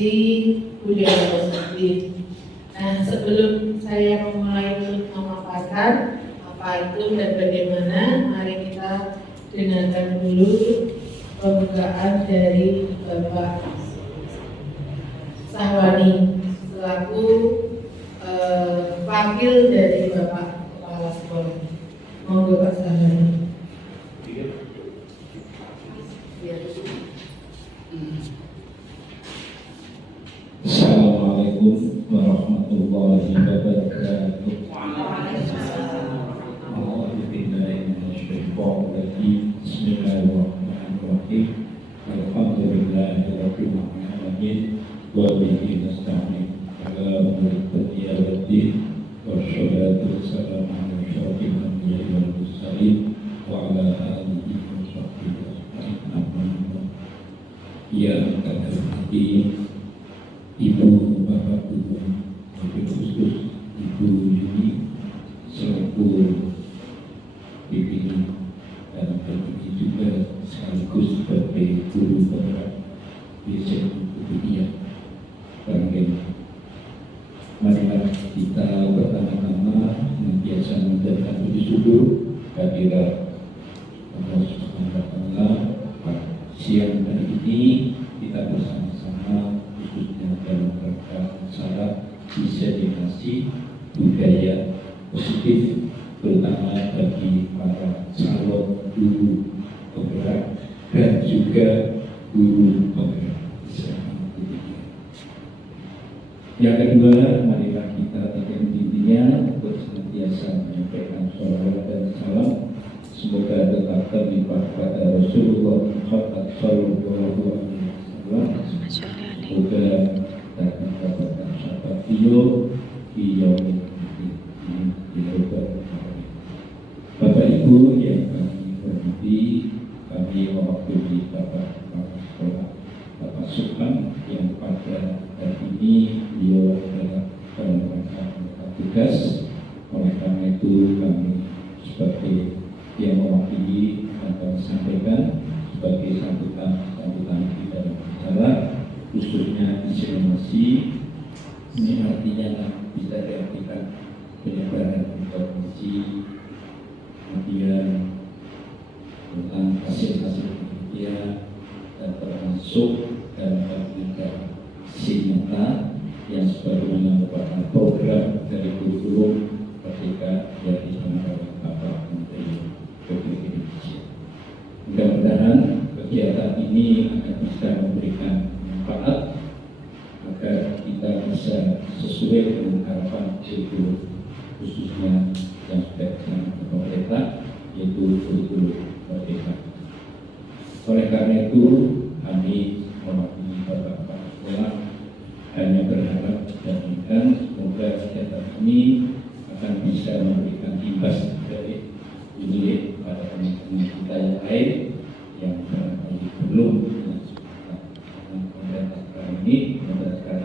diskriminasi, budaya positif. Nah, sebelum saya memulai untuk memaparkan apa itu dan bagaimana, mari kita dengarkan dulu pembukaan dari Bapak Sahwani selaku wakil dari Bapak Kepala Sekolah. Monggo Pak Sahwani. Assalamualaikum warahmatullahi wabarakatuh. Bismillahirrahmanirrahim. Alhamdulillahirabbil alamin. Wa bihi nasta'in. Ala umuri waddin. Wassalatu wassalamu ala asyrofil anbiya'i wal mursalin wa ala alihi wa sahbihi ajma'in. Ya terhormati Ibu, Bapak, Ibu, lebih khusus Ibu Yuni selaku pimpinan dan ini juga sekaligus sebagai guru penggerak di SMA Bangkeng. Marilah kita pertama-tama senantiasa menjadikan puji syukur kehadirat Allah Subhanahu wa Ta'ala. Siang hari ini kita bersama-sama khususnya dalam rangka acara diseminasi budaya positif, terutama bagi para calon guru penggerak dan juga guru penggerak SMA. Yang kedua, marilah kita tekan intinya untuk senantiasa menyampaikan sholawat dan salam semoga tetap terlimpah pada Rasulullah Muhammad Sallallahu Alaihi Wasallam. Semoga dapat mendapatkan syafaat beliau di yaumil akhir. Bapak Ibu yang kami hormati, kami mewakili Bapak Kepala Sekolah Bapak Subhan yang pada hari ini beliau adalah dalam rangka tugas. Oleh karena itu kami sebagai yang mewakili akan sampaikan sebagai sambutan di dalam acara, khususnya diseminasi. Ini artinya bisa diartikan penyebaran informasi, kemudian tentang hasil-hasil penelitian dan termasuk dalam aplikasi nyata yang sebagaimana merupakan program dari kurikulum ketika jadi oleh Bapak Menteri Republik Indonesia. Mudah-mudahan kegiatan ini akan bisa memberikan manfaat agar kita bisa sesuai dengan harapan itu, khususnya yang sudah dicanangkan pemerintah, yaitu kurikulum merdeka. Oleh karena itu, kami mewakili Bapak Kepala Sekolah hanya berharap dan semoga kegiatan ini akan bisa memberikan imbas dari ini pada teman-teman kita yang lain yang barangkali belum pemerintah sekarang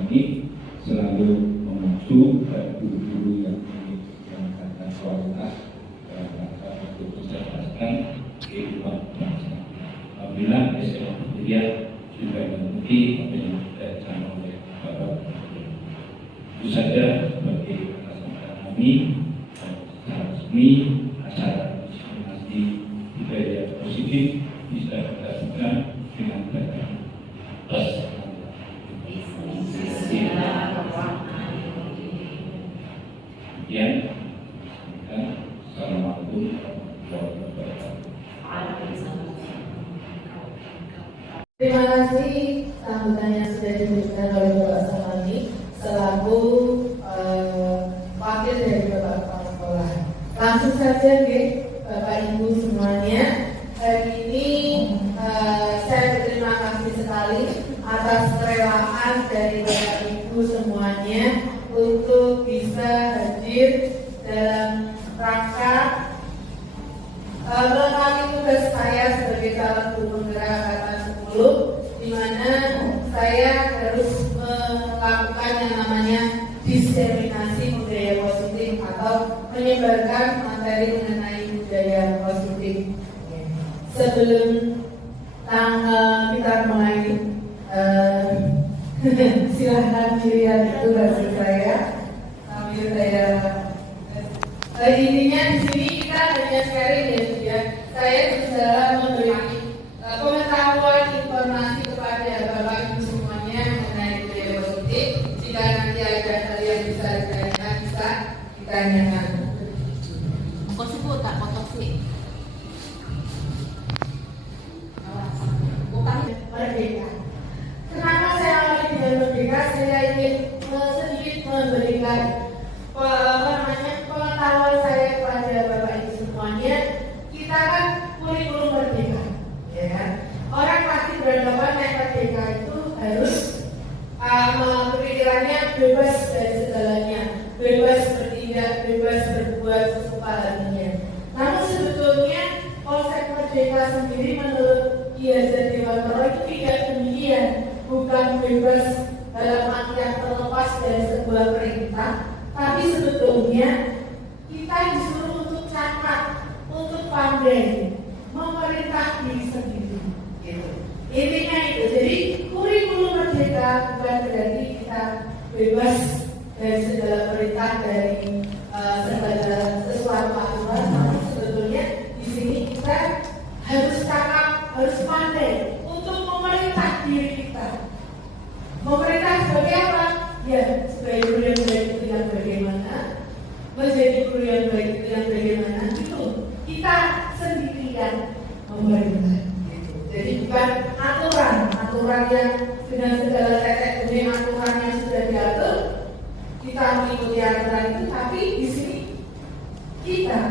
ini selalu mengacu pada guru-guru yang meningkatkan kualitas dalam rangka untuk mencerdaskan kehidupan bangsa. Alhamdulillah, SMA Kuliah juga mengikuti apa yang sudah dicanangkan oleh Bapak. Itu saja sebagai kesempatan kami secara resmi acara diseminasi budaya positif bisa kita buka dengan bacaan kemudian Assalamualaikum warahmatullahi wabarakatuh. Terima kasih sambutan yang sudah diberikan oleh Bapak Sahwani selaku wakil dari Bapak Kepala Sekolah. Langsung saja Bapak Ibu semuanya, hari ini saya berterima kasih sekali atas kerelaan dari Bapak Ibu semuanya untuk bisa hadir dalam rangka melengkapi tugas saya sebagai calon guru penggerak angkatan 10, di mana saya harus melakukan yang namanya diseminasi budaya positif atau menyebarkan materi mengenai budaya positif. Sebelum kita mulai Silahkan dilihat itu hasil saya sambil saya intinya di sini kita hanya sharing ya. Saya berusaha memberi pengetahuan informasi kepada Bapak Ibu semuanya mengenai budaya politik. Jika nanti ada hal yang bisa ditanyakan, bisa ditanyakan. Kau sebut tak potong sih? Bukan merdeka. Kenapa saya awali dengan merdeka? Saya ingin sedikit memberikan pengetahuan saya kepada Bapak Ibu semuanya. Kita kan kurikulum merdeka, ya kan? Orang pasti beranggapan naik merdeka itu harus pemikirannya bebas dari segalanya, bebas bertindak, bebas berbuat sesuka hatinya. Namun sebetulnya konsep merdeka sendiri menurut Ki Hajar Dewantara itu tidak demikian, bukan bebas dalam artian terlepas dari sebuah perintah, tapi sebetulnya kita disuruh untuk cakap, untuk pandai, memerintah diri sendiri. Gitu. Intinya itu. Jadi kurikulum merdeka bukan berarti kita bebas dari segala perintah, dari segala sesuatu aturan, namun sebetulnya di sini kita harus cakap, harus pandai untuk memerintah diri kita. Memerintah sebagai apa? Ya, sebagai guru yang baik itu yang bagaimana, menjadi guru yang baik itu yang bagaimana, itu kita sendirian memerintah. Gitu. Jadi bukan aturan yang dengan segala tetek bumi, aturan yang sudah diatur, kita mengikuti aturan itu, tapi di sini kita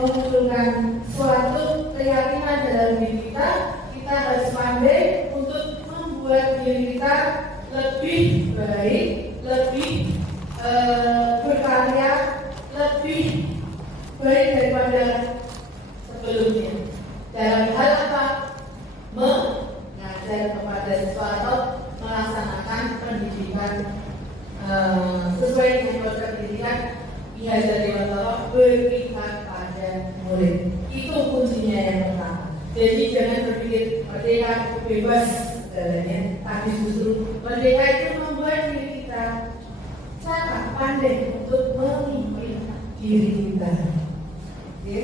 memunculkan suatu keyakinan dalam diri kita. Kita harus pandai untuk membuat diri kita lebih baik, lebih berkarya, lebih baik daripada sebelumnya. Dalam hal apa? Mengajar kepada siswa atau melaksanakan pendidikan sesuai dengan konsep pendidikan Ki Hajar Dewantara, berpihak pada murid. Itu kuncinya yang pertama. Jadi jangan berpikir merdeka itu bebas segalanya, tapi justru merdeka itu membuat diri kita cakap, pandai untuk memimpin diri kita. Oke?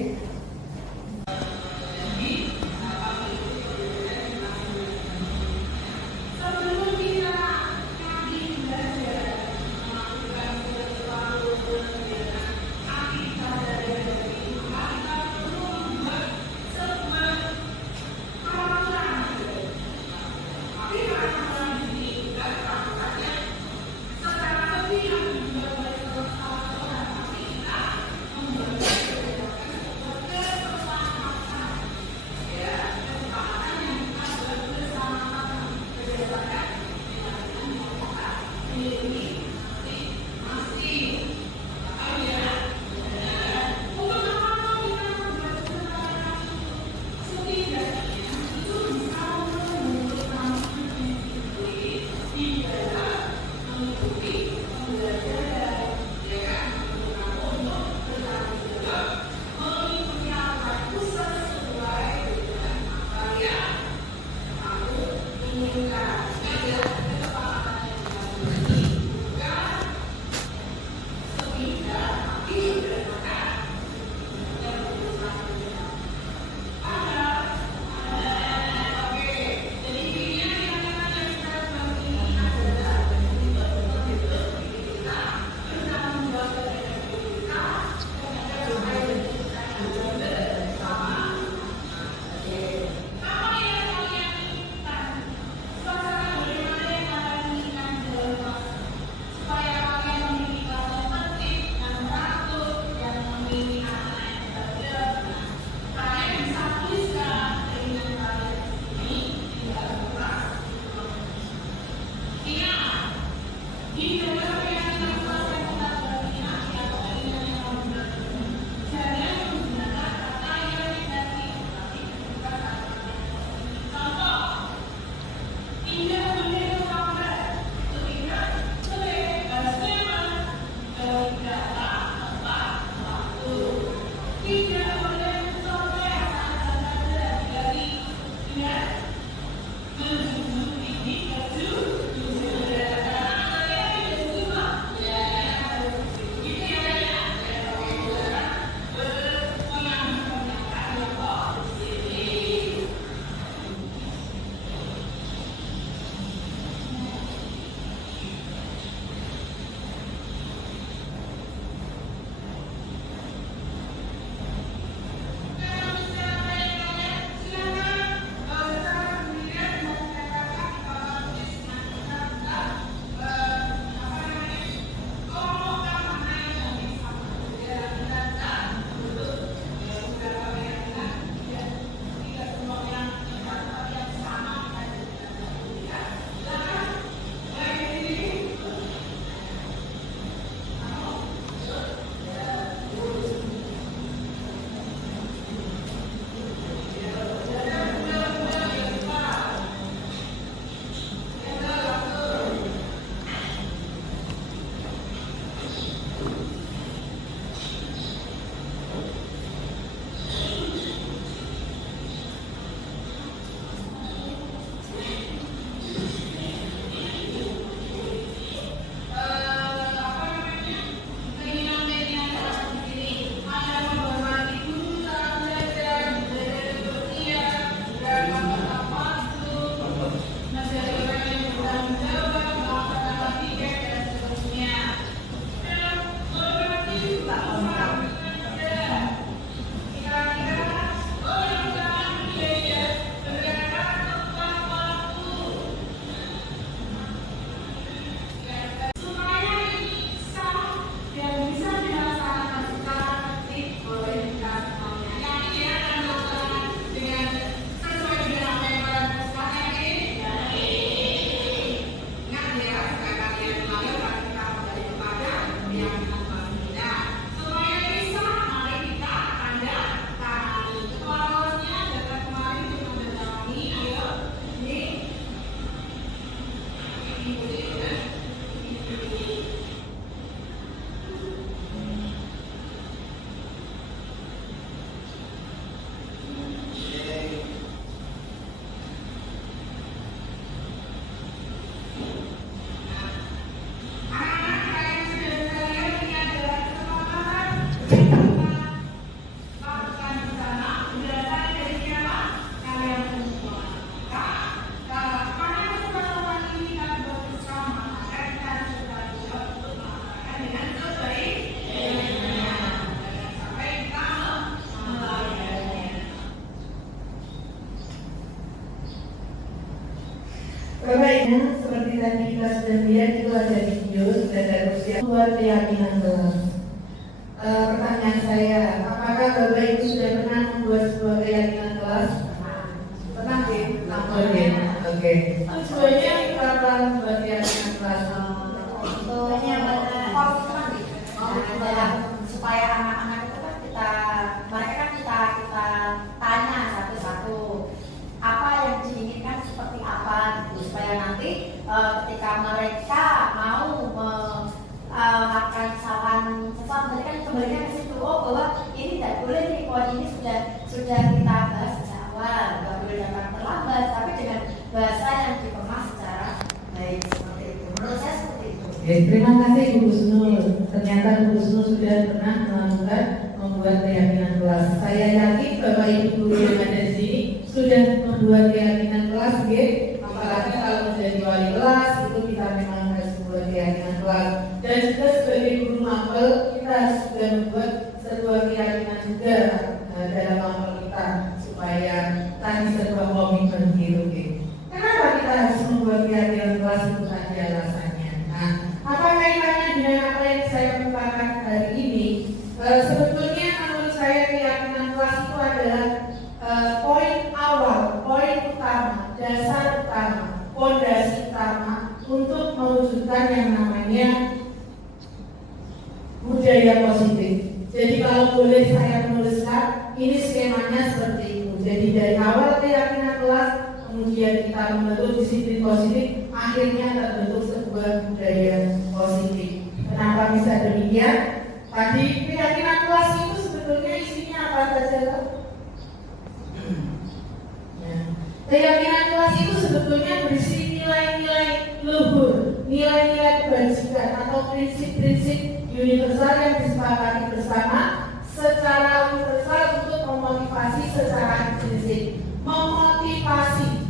kemudian itu ada video dan ada buat keyakinan kelas. Pertanyaan saya, apakah Bapak Ibu sudah pernah membuat sebuah keyakinan kelas? Pernah sih? Oke. Tujuannya kita akan membuat keyakinan kelas. Supaya anak-anak itu kan kita tanya satu-satu apa yang diinginkan seperti apa gitu, supaya nanti ketika mereka mau melakukan kesalahan sesuatu, mereka kan kembalinya ke situ, bahwa ini tidak boleh nih, poin ini sudah kita bahas sejak awal, nggak boleh datang terlambat, tapi dengan bahasa yang dikemas secara baik, seperti itu. Menurut saya seperti itu. Terima kasih Bu Husnul. Ternyata Bu Husnul sudah pernah melakukan membuat keyakinan kelas. Saya yakin Bapak Ibu guru yang ada di sini sudah membuat keyakinan kelas, apalagi kalau menjadi wali kelas itu kita memang harus membuat keyakinan kelas. Dan juga sebagai guru mapel kita harus sudah membuat sebuah keyakinan juga dalam mapel kita supaya tadi sebuah komitmen gitu. Kenapa kita harus membuat keyakinan kelas? Itu tadi alasannya. Nah, apa kaitannya dengan apa yang saya kemukakan hari ini? Sebetulnya menurut saya keyakinan kelas itu adalah poin awal, poin utama, dasar utama, fondasi utama untuk mewujudkan yang namanya budaya positif. Jadi kalau boleh saya menuliskan, ini skemanya seperti itu. Jadi dari awal keyakinan kelas, kemudian kita membentuk disiplin positif, akhirnya terbentuk sebuah budaya positif. Kenapa bisa demikian? Tadi keyakinan kelas itu sebetulnya isinya apa saja? Keyakinan kelas itu sebetulnya berisi nilai-nilai luhur, nilai-nilai kebajikan atau prinsip-prinsip universal yang disepakati bersama secara universal untuk memotivasi secara intrinsik. Memotivasi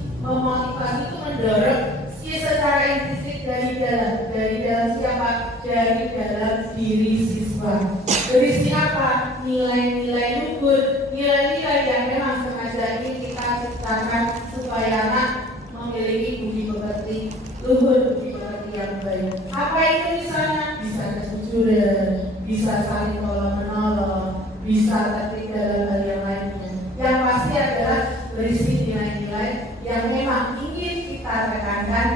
itu mendorong secara intrinsik dari dalam siapa? Dari dalam diri siswa. Berisi apa? Nilai-nilai luhur, nilai-nilai yang memang sengaja ini kita ciptakan supaya anak memiliki budi pekerti luhur, budi pekerti yang baik. Apa itu misalnya? Bisa kejujuran, bisa saling tolong menolong, bisa tertib dalam hal yang lainnya. Yang pasti adalah berisi nilai-nilai yang memang ingin kita tekankan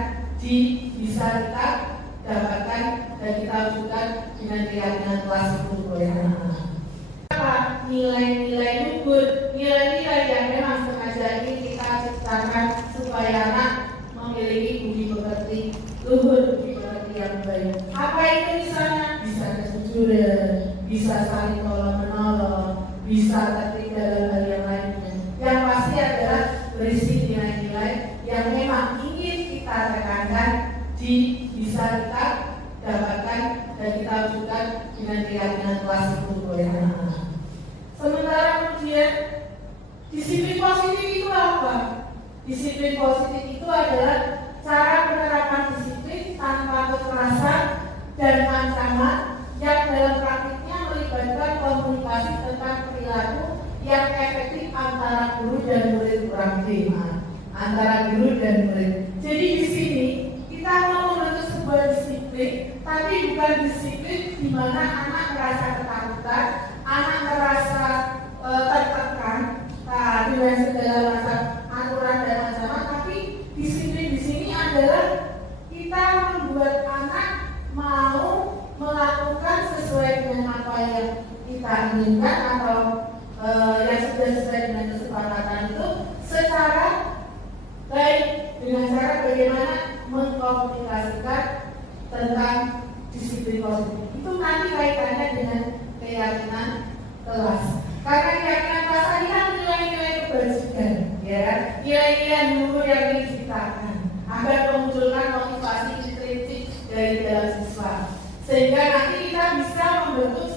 bisa kita dapatkan dan kita wujudkan dengan keyakinan kelas itu oleh anak-anak. Apa? Nilai-nilai luhur, nilai-nilai yang memang sengaja ingin kita ciptakan supaya anak memiliki budi pekerti luhur, budi pekerti yang baik. Apa itu misalnya? Bisa kejujuran, bisa saling tolong menolong, bisa tertib dalam hal yang lainnya. Yang pasti adalah berisi nilai-nilai yang memang ingin kita tekankan bisa kita dapatkan dan kita wujudkan dengan keyakinan kelas itu oleh anak-anak. Sementara kemudian disiplin positif itu apa? Disiplin positif itu adalah cara penerapan disiplin tanpa kekerasan dan ancaman yang dalam praktiknya melibatkan komunikasi tentang perilaku yang efektif antara guru dan murid antara guru dan murid. Jadi di sini kita mau membentuk sebuah disiplin, tapi bukan disiplin di mana anak merasa ketakutan, anak merasa tertekan dengan segala macam aturan dan ancaman. Tapi disiplin di sini adalah kita membuat anak mau melakukan sesuai dengan apa yang kita inginkan atau yang sudah sesuai dengan kesepakatan itu secara baik, dengan cara bagaimana mengkomunikasikan tentang disiplin positif. Itu nanti kaitannya dengan keyakinan kelas. Karena keyakinan kelas ini kan nilai-nilai kebajikan, ya, nilai-nilai luhur yang diciptakan agar memunculkan motivasi intrinsik dari dalam siswa, sehingga nanti kita bisa membentuk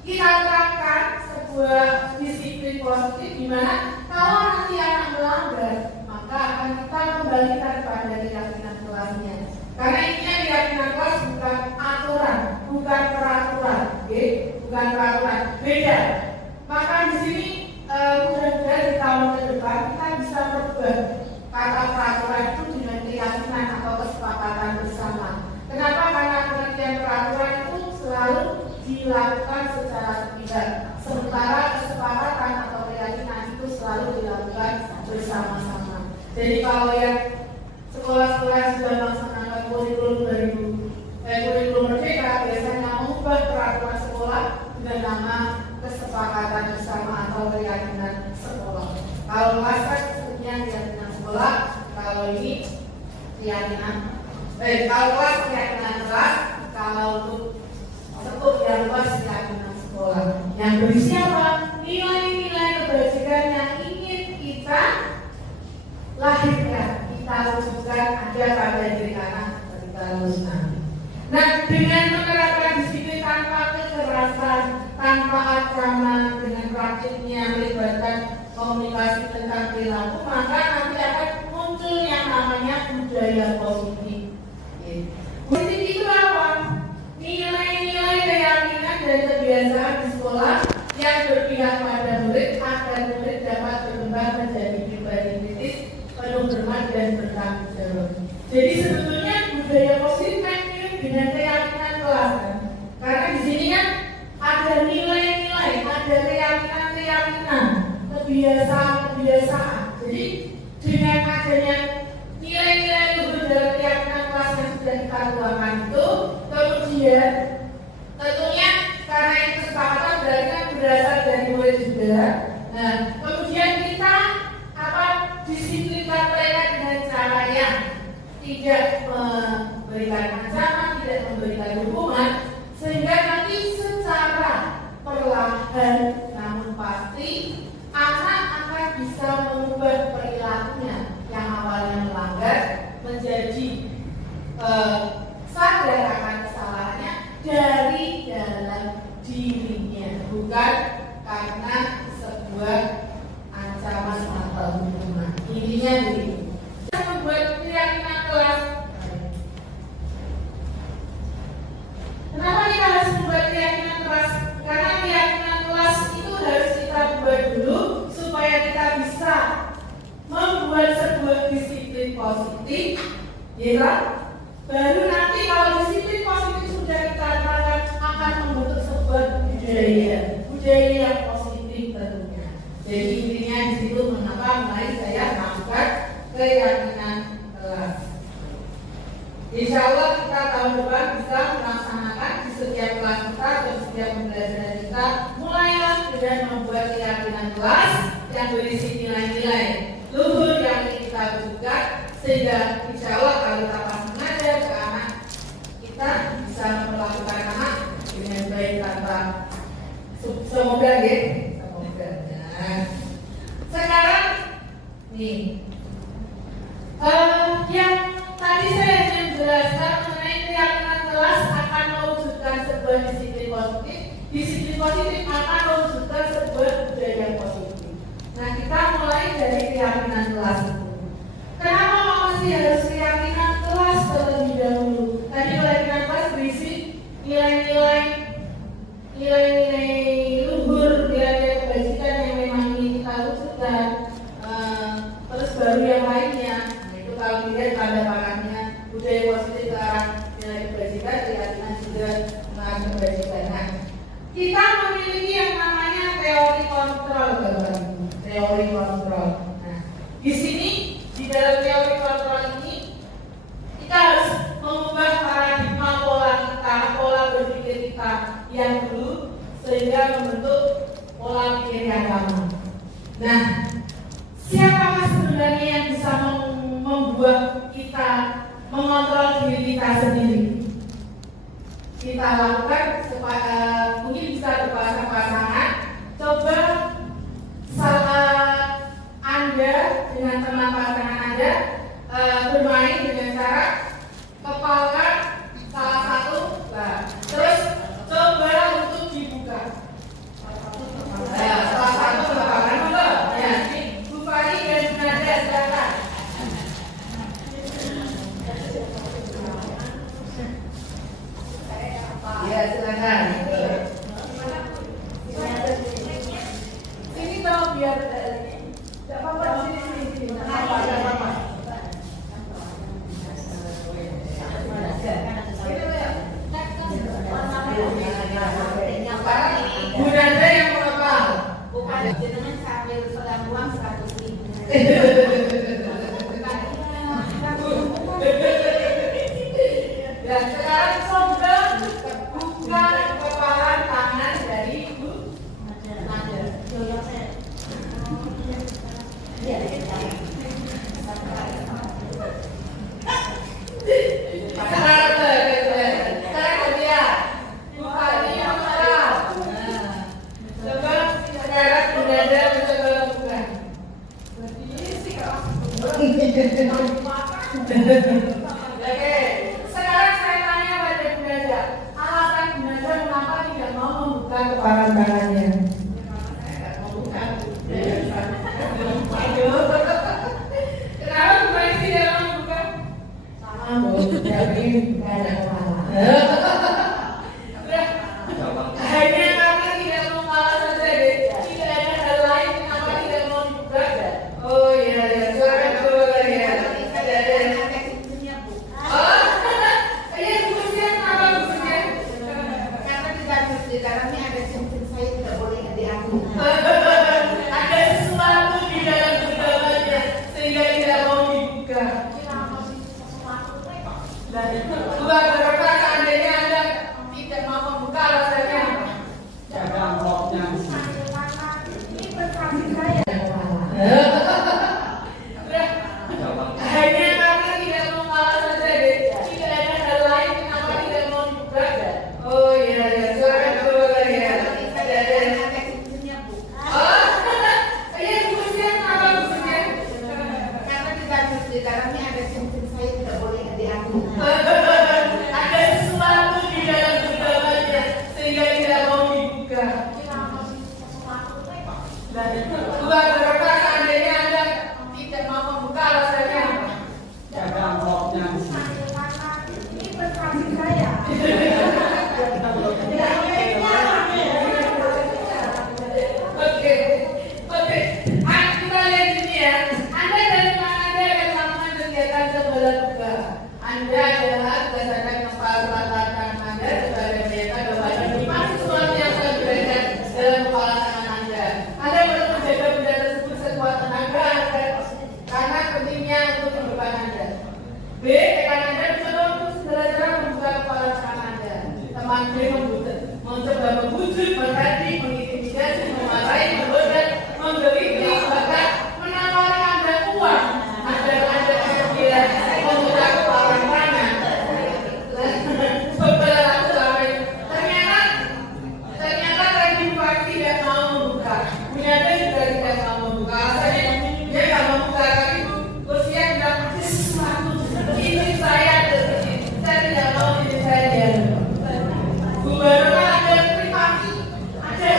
kita terapkan sebuah disiplin positif di mana kalau nanti anak melanggar, maka akan kita kembalikan pada keyakinan kelasnya. Karena intinya keyakinan kelas bukan aturan, bukan peraturan, bukan peraturan, beda. Maka di sini mudah-mudahan di tahun ke depan kita bisa merubah kata peraturan itu dengan keyakinan atau kesepakatan Jadi kalau yang sekolah-sekolah yang sudah melaksanakan kurikulum merdeka biasanya mengubah peraturan sekolah dengan nama kesepakatan bersama atau keyakinan sekolah. Kalau kelas sebutnya keyakinan sekolah, kalau ini keyakinan kalau kelas keyakinan kelas, kalau untuk sekup yang luas keyakinan sekolah. Yang berisi apa? Nilai-nilai kebajikan yang ingin kita lahirkan, kita wujudkan ada pada diri anak ketika lulus nanti. Nah, dengan menerapkan disiplin tanpa kekerasan, tanpa ancaman, dengan praktiknya melibatkan komunikasi tentang perilaku, maka nanti akan muncul yang namanya budaya positif. Positif itu apa? Nilai-nilai keyakinan dan kebiasaan di sekolah yang berpihak pada murid agar murid dapat berkembang menjadi pribadi kritis, penuh hormat dan bertanggung jawab. Jadi sebetulnya budaya positif dengan keyakinan kelas kan? Karena di sini kan ada nilai-nilai, ada keyakinan, kebiasaan. Jadi dengan adanya nilai-nilai luhur dalam keyakinan kelas yang sudah kita tuangkan itu, kemudian tentunya karena ini kesepakatan berarti kan berasal dari murid juga. Nah, kemudian kita disiplinkan mereka dengan cara yang tidak memberikan ancaman, tidak memberikan hukuman, sehingga nanti secara perlahan namun pasti anak akan bisa mengubah perilakunya yang awalnya melanggar menjadi sadar akan kesalahannya dari dalam dirinya, bukan karena sebuah ancaman atau hukuman. Intinya begitu. Membuat keyakinan kelas. Kenapa kita harus membuat keyakinan kelas? Karena keyakinan kelas itu harus kita buat dulu supaya kita bisa membuat sebuah disiplin positif, ya kan? Baru nanti kalau disiplin positif sudah kita terapkan akan membentuk sebuah budaya yang positif tentunya. Jadi intinya di situ mengapa mulai saya melakukan keyakinan kelas. Insya Allah kita tahun depan bisa melaksanakan di setiap kelas kita dan setiap pembelajaran kita mulailah dengan membuat keyakinan kelas yang berisi nilai-nilai luhur yang kita wujudkan sehingga insya Allah kalau kita pas mengajar ke anak kita bisa memperlakukan anak dengan baik tanpa semoga ya semoga. Nah, sekarang nih yang tadi saya hanya menjelaskan mengenai keyakinan kelas akan mewujudkan sebuah disiplin positif. Disiplin positif akan mewujudkan sebuah budaya positif. Nah, kita mulai dari keyakinan kelas itu. Kenapa masih harus keyakinan kelas terlebih dahulu? Tadi keyakinan kelas berisi nilai-nilai luhur, nilai-nilai kebajikan yang memang ingin kita wujudkan. Terus baru yang lainnya. Kalau dilihat tanda pangannya budaya positif ke arah nilai kebajikan, keyakinan juga mengarah kebajikan. Nah, kita memiliki yang namanya teori kontrol, teman-teman. Teori kontrol. Nah, di sini di dalam teori kontrol ini kita harus mengubah paradigma pola berpikir kita yang dulu sehingga membentuk pola pikir yang lama. Nah, siapakah sebenarnya yang bisa membuat kita mengontrol diri kita sendiri? Kita lakukan supaya mungkin bisa berpasang-pasangan. Coba Anda dengan teman pasangan Anda bermain dengan cara kepalkan salah satu, terus coba untuk dibuka. Salah satu kepalkan dulu. Ya, Bu Fani dan Bu Nadia silakan. Ya, silakan. Sini dong biar tidak apa-apa di sini. Bu Nadia yang mengepal. Bukan jenengan sambil pegang uang 100.000. Dan sekarang coba buka kepalan tangan dari Ibu Nada. Sekarang dia buka ini apa? Coba sekarang Bu Nada mencoba buka. Oke, sekarang saya tanya pada Bu Nada, alasan Bu Nada mengapa tidak mau membuka kepalan tangannya? Kenapa bukan tidak mau membuka? Sama Bu, tapi tidak ada kepala. Hanya karena tidak mau kalah saja deh. Tidak ada hal lain kenapa tidak mau dibuka? Oh iya ya, betul ya. Tidak ada. Oh, iya bukunya kenapa bukunya? Karena tidak mesti, karena ini ada cincin saya tidak boleh diambil. Ada sesuatu di dalam genggamannya sehingga tidak mau dibuka. Bukan berapa seandainya Anda tidak mau membuka alasannya apa? Jaga amplopnya. Ini berkasih saya. Hanya karena tidak mau kalah saja deh. Tidak ada hal lain kenapa tidak mau dibuka? Oh iya ya, betul ya. Tidak ada. Oh, iya bukunya kenapa bukunya? Karena tidak mesti, karena ini ada cincin saya tidak boleh diambil. Ada sesuatu di dalam genggamannya sehingga tidak mau dibuka. Bukan berapa seandainya Anda tidak mau membuka alasannya apa? Jaga amplopnya. Ini berkasih saya. Oke. Kita lihat sini ya. Anda dari mana Anda akan melakukan kegiatan sebelah buka? Anda adalah berdasarkan kepala tangan Anda sebagai mereka kepada lima sesuatu yang telah berada dalam kepala tangan Anda. Anda perlu menjaga benda tersebut sekuat tenaga Anda karena pentingnya untuk kehidupan Anda. B. Rekan Anda mencoba untuk segera cara membuka kepala tangan Anda. Teman B mencoba membujuk, berhati, mengintimidasi, memarahi, menggoda, menggelitik, bahkan menawari Anda uang agar Anda tidak membuka kepala tangan. Beberapa waktu lama itu ternyata tadi Pak tidak mau membuka. Punyanya juga tidak mau membuka. Alasannya dia tidak mau membuka, tapi usia bilang ada sesuatu. Ini saya saya tidak mau ini saya dia. Gubernur ada privasi, ada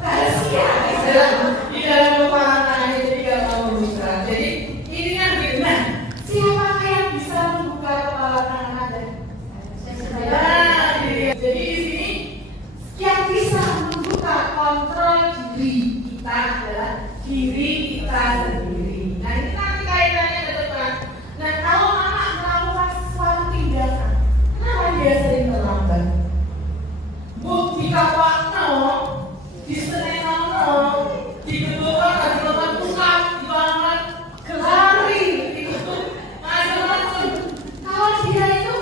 rahasia di dalam kepala tangan itu tidak mau membuka. Jadi ini kan benar. Siapa yang bisa membuka kepala tangan Anda? Jadi di sini yang bisa membuka kontrol diri kita adalah diri kita sendiri. Nah ini nanti kaitannya ke depan. Nah kalau anak melakukan suatu tindakan, kenapa dia sering terlambat? Bu, jika waktu di Senin di gedung di tempat pusat, di bangunan gelari, di gedung macam-macam. Kalau dia itu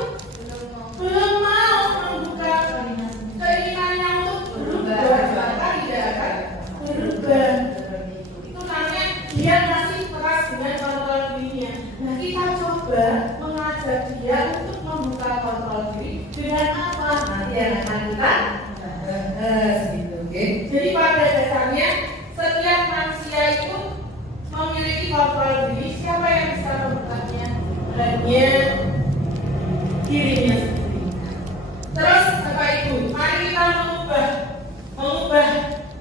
belum mau membuka keinginannya untuk berubah, maka tidak akan berubah. Itu namanya dia masih keras dengan kontrol dirinya. Nah kita coba mengajak dia untuk membuka kontrol diri dengan apa? Nanti yang akan kita bahas gitu, oke? Jadi pada dasarnya setiap manusia itu memiliki kontrol diri. Siapa yang bisa membukanya? Hanya dirinya sendiri. Terus apa itu? Mari kita mengubah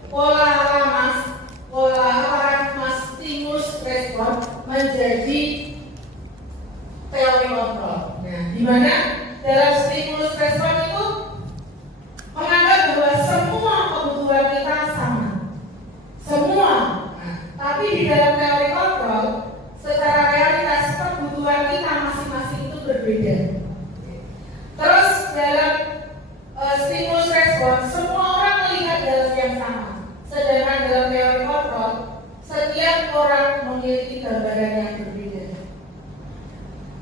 pola mas stimulus respon menjadi teori kontrol. Nah, di mana dalam stimulus respon itu menganggap bahwa semua kebutuhan kita sama, semua. Nah, tapi di dalam teori kontrol, secara realitas kebutuhan kita masing-masing itu berbeda. Terus dalam stimulus respon, semua orang melihat dalam yang sama. Sedangkan dalam teori kontrol, setiap orang memiliki gambaran yang berbeda.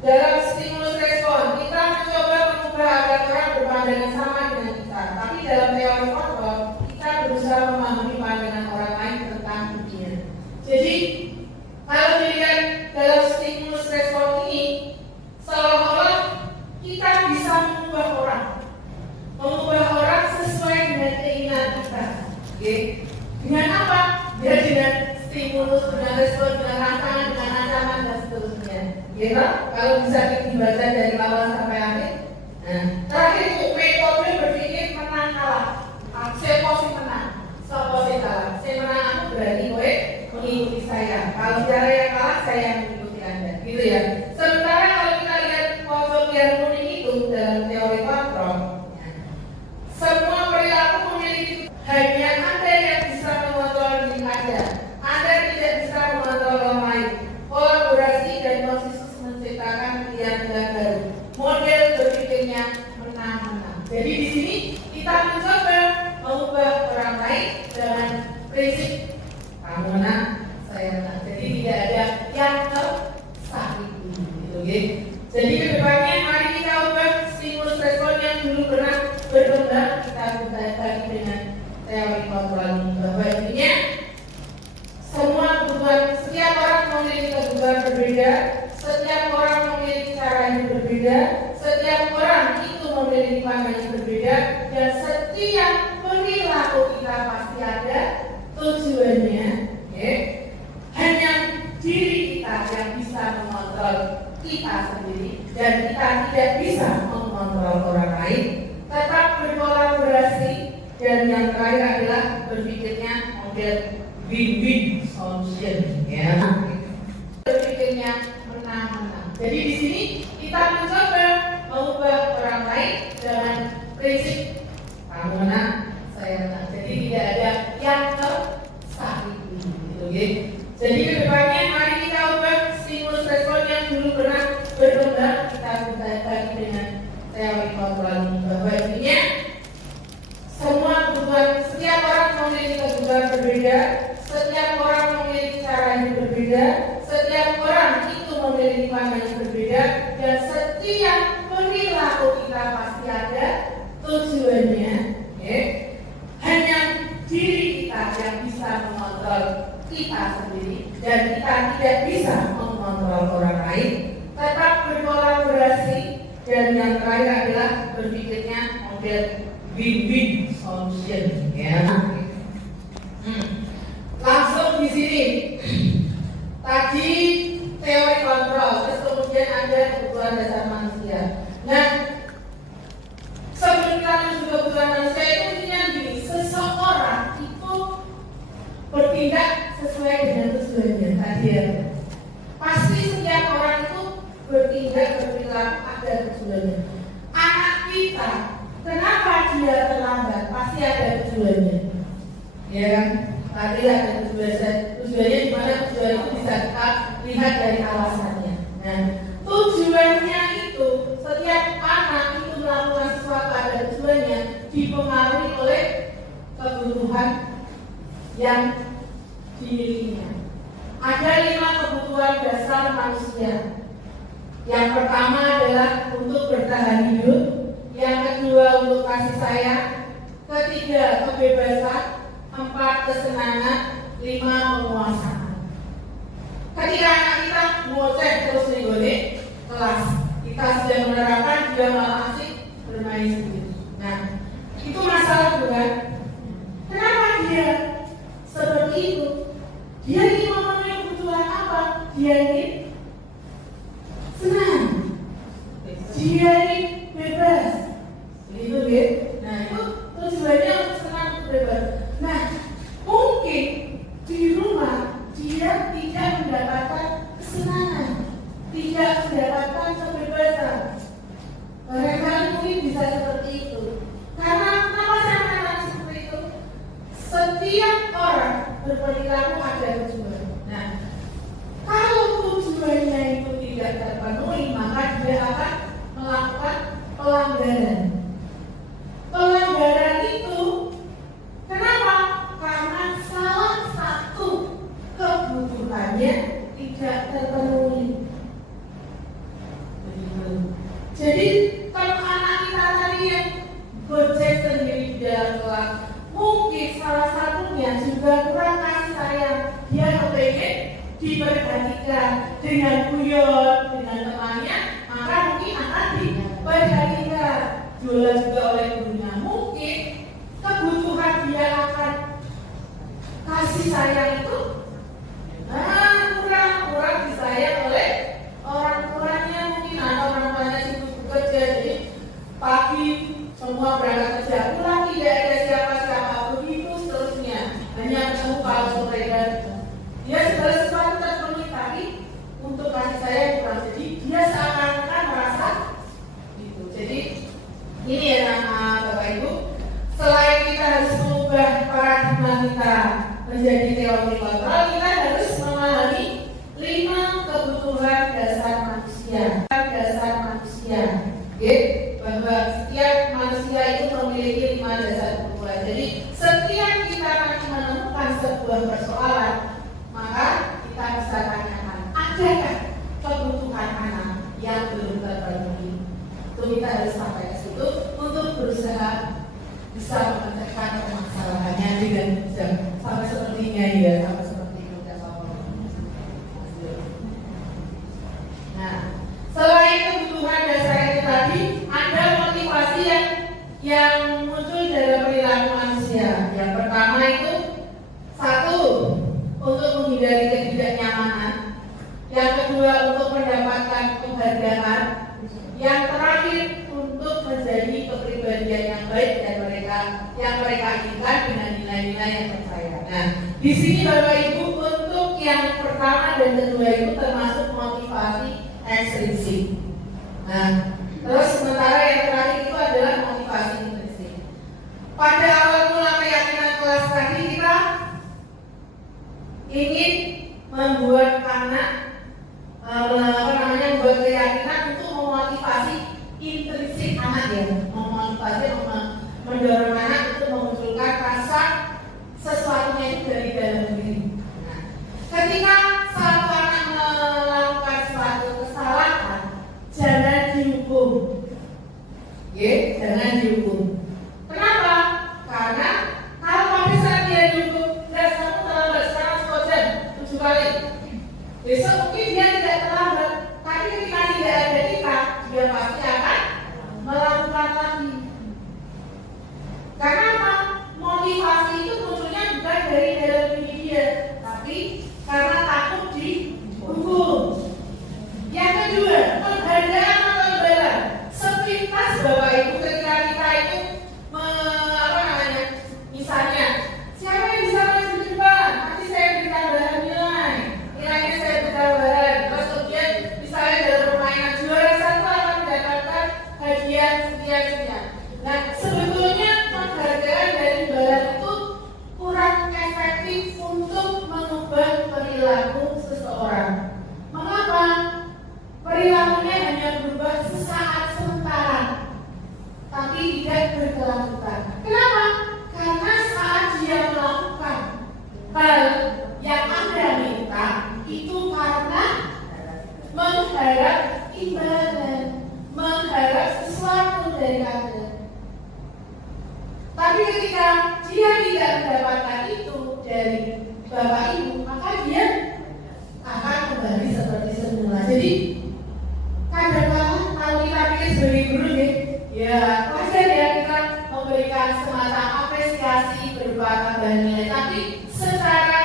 Dalam stimulus respon, kita mencoba mengubah berpandangan sama dengan kita. Tapi dalam teori kontrol, kita berusaha memahami pandangan orang lain tentang dunia. Jadi, kalau dilihat dalam stimulus respon ini, seolah-olah kita bisa mengubah orang sesuai dengan keinginan kita. Oke? Dengan apa? Ya dengan stimulus, dengan respon, dengan rangsangan, dengan ancaman dan seterusnya. Ya, kalau bisa dibaca dari awal sampai akhir. Nah, terakhir itu metode berpikir menang kalah. Saya pasti menang, saya pasti kalah. Saya menang, aku berani gue mengikuti saya. Kalau cara yang kalah, saya yang mengikuti Anda. Gitu ya. Sementara kalau kita lihat konsep yang kuning itu dalam teori kontrol, semua perilaku memiliki hanya Anda yang bisa mengontrol diri Anda. Anda tidak bisa mengontrol orang lain. Kolaborasi dan konsensus menciptakan pilihan baru. Model berpikirnya menang-menang. Jadi di sini kita mencoba mengubah orang lain dengan prinsip kamu menang, saya menang. Jadi tidak ada yang tersakiti. Gitu, gitu. Jadi kedepannya mari kita ubah stimulus respon yang dulu pernah berkembang, kita ubah lagi dengan teori kontrol ini. Bahwa intinya semua kebutuhan, setiap orang memiliki kebutuhan berbeda, setiap orang memiliki cara yang berbeda, setiap orang itu memiliki pandangan berbeda, dan setiap perilaku kita pasti ada tujuannya. Hanya diri kita yang bisa mengontrol kita sendiri, dan kita tidak bisa mengontrol orang lain. Tetap berkolaborasi, dan yang terakhir adalah berpikirnya model win-win solution. Berpikirnya menang-menang. Jadi di sini kita mencoba mengubah orang lain dengan prinsip kamu menang, saya menang. Jadi tidak ada yang tersakiti. Gitu. Jadi kedepannya mari kita ubah stimulus respon yang dulu pernah berkembang, kita ubah lagi dengan teori kontrol ini. Bahwa intinya semua kebutuhan, setiap orang memiliki kebutuhan berbeda, setiap orang memiliki cara yang berbeda, setiap orang itu memiliki pandangan yang berbeda, dan setiap perilaku kita pasti ada tujuannya. Hanya diri kita yang bisa mengontrol kita sendiri, dan kita tidak bisa mengontrol orang lain. Tetap berkolaborasi, dan yang terakhir adalah berpikirnya model win-win solution. Langsung di sini. Tadi teori kontrol, terus kemudian ada kebutuhan dasar manusia. Nah, sebelum kita menuju kebutuhan manusia itu intinya gini, seseorang itu bertindak sesuai dengan tujuannya. Tadi ya, pasti setiap orang itu bertindak berperilaku ada tujuannya. Anak kita, kenapa dia terlambat? Pasti ada tujuannya. Ya kan? Tadi ada tujuannya di mana tujuan itu bisa kita lihat dari alasannya. Nah, tujuannya itu setiap anak itu melakukan sesuatu ada tujuannya dipengaruhi oleh kebutuhan yang dimilikinya. Ada 5 kebutuhan dasar manusia. Yang pertama adalah untuk bertahan hidup, yang kedua untuk kasih sayang, ketiga kebebasan, 4 kesenangan, 5 penguasaan. Ketika anak kita ngoceh terus nih kelas, kita sudah menerapkan, dia malah asik bermain sendiri. Nah, itu masalah bukan? Kenapa dia seperti itu? Dia ingin memenuhi kebutuhan apa? Dia ingin senang, dia ingin bebas. Itu gitu. Nah, itu tujuannya untuk senang, untuk bebas. Nah, mungkin di rumah dia tidak mendapatkan kesenangan, tidak mendapatkan kebebasan. Barangkali mungkin bisa seperti itu. Karena kenapa saya mengatakan seperti itu? Setiap orang berperilaku ada tujuan. Nah, kalau tujuannya itu tidak terpenuhi, maka dia akan melakukan pelanggaran. Pelanggaran itu kenapa? Karena salah satu kebutuhannya tidak terpenuhi. Jadi kalau anak kita tadi yang gojek sendiri di dalam kelas. Mungkin salah satunya juga kurang kasih sayang. Dia kepengen diperhatikan dengan guyon, dengan temannya, maka mungkin akan diperhatikan. Diolah juga oleh gurunya. Mungkin kebutuhan dia akan kasih sayang itu kurang disayang oleh orang tuanya mungkin, atau orang tuanya sibuk bekerja, jadi pagi semua berangkat kerja, pulang tidak ada siapa-siapa, begitu seterusnya, hanya ketemu kalau sore dan dia segala sesuatu terpenuhi, tapi untuk kasih sayang kurang, jadi dia seakan-akan merasa gitu. Jadi ini ya Bapak Ibu, selain kita harus mengubah paradigma kita menjadi teori kontrol, kita harus memahami 5 kebutuhan dasar manusia. Bahwa setiap manusia itu memiliki 5 dasar kebutuhan. Jadi setiap kita nanti menemukan sebuah persoalan, maka kita bisa tanyakan, adakah kebutuhan anak yang belum terpenuhi? Itu kita harus sampai ke situ untuk berusaha bisa memecahkan permasalahannya dengan bijak. Sampai sepertinya ya, sampai seperti itu. Nah, selain kebutuhan dasar itu tadi, ada motivasi yang muncul dalam perilaku manusia. Yang pertama itu 1, untuk menghindari ketidaknyamanan. Yang kedua, untuk mendapatkan penghargaan. Yang terakhir, untuk menjadi kepribadian yang baik dan yang mereka inginkan dengan nilai-nilai yang percaya. Nah, di sini Bapak Ibu, untuk yang pertama dan kedua itu termasuk motivasi ekstrinsik. Nah, terus sementara yang terakhir itu adalah motivasi intrinsik. Pada awal mula keyakinan kelas tadi, kita ingin membuat anak membuat keyakinan untuk memotivasi intrinsik anak ya, memotivasi, mendorong anak untuk memunculkan rasa sesuatunya itu dari dalam diri. Nah, ketika satu anak melakukan suatu kesalahan, jangan dihukum. Jangan dihukum. Kenapa? Karena kalau pada saat dia dihukum, kamu terlambat sekarang 10 jam, 7 kali. Besok mungkin dia tidak terlambat, tapi ketika tidak ada kita, dia pasti akan melakukan lagi. Karena apa? Motivasi itu munculnya bukan dari dalam diri dia, tapi karena takut dihukum. Yang kedua, penghargaan atau imbalan. Sepintas Bapak Ibu, ketika kita itu misalnya, siapa yang bisa maju di depan? Nanti saya beri tambahan nilainya saya beri tambahan. Terus kemudian misalnya dalam permainan juara 1 akan mendapatkan hadiah sekian. Nah, sebetulnya penghargaan dan imbalan itu kurang efektif untuk mengubah perilaku seseorang. Mengapa? Perilakunya hanya berubah sesaat sementara, tapi tidak berkelanjutan. Kenapa? Karena saat dia melakukan hal yang Anda minta itu karena mengharap imbalan, mengharap sesuatu dari Anda. Tapi ketika dia tidak mendapatkan itu dari Bapak Ibu, maka dia akan kembali seperti semula. Jadi kadang-kadang kalau kita pikir sebagai guru ya wajar ya kita memberikan semacam apresiasi berupa tambahan nilai, tapi secara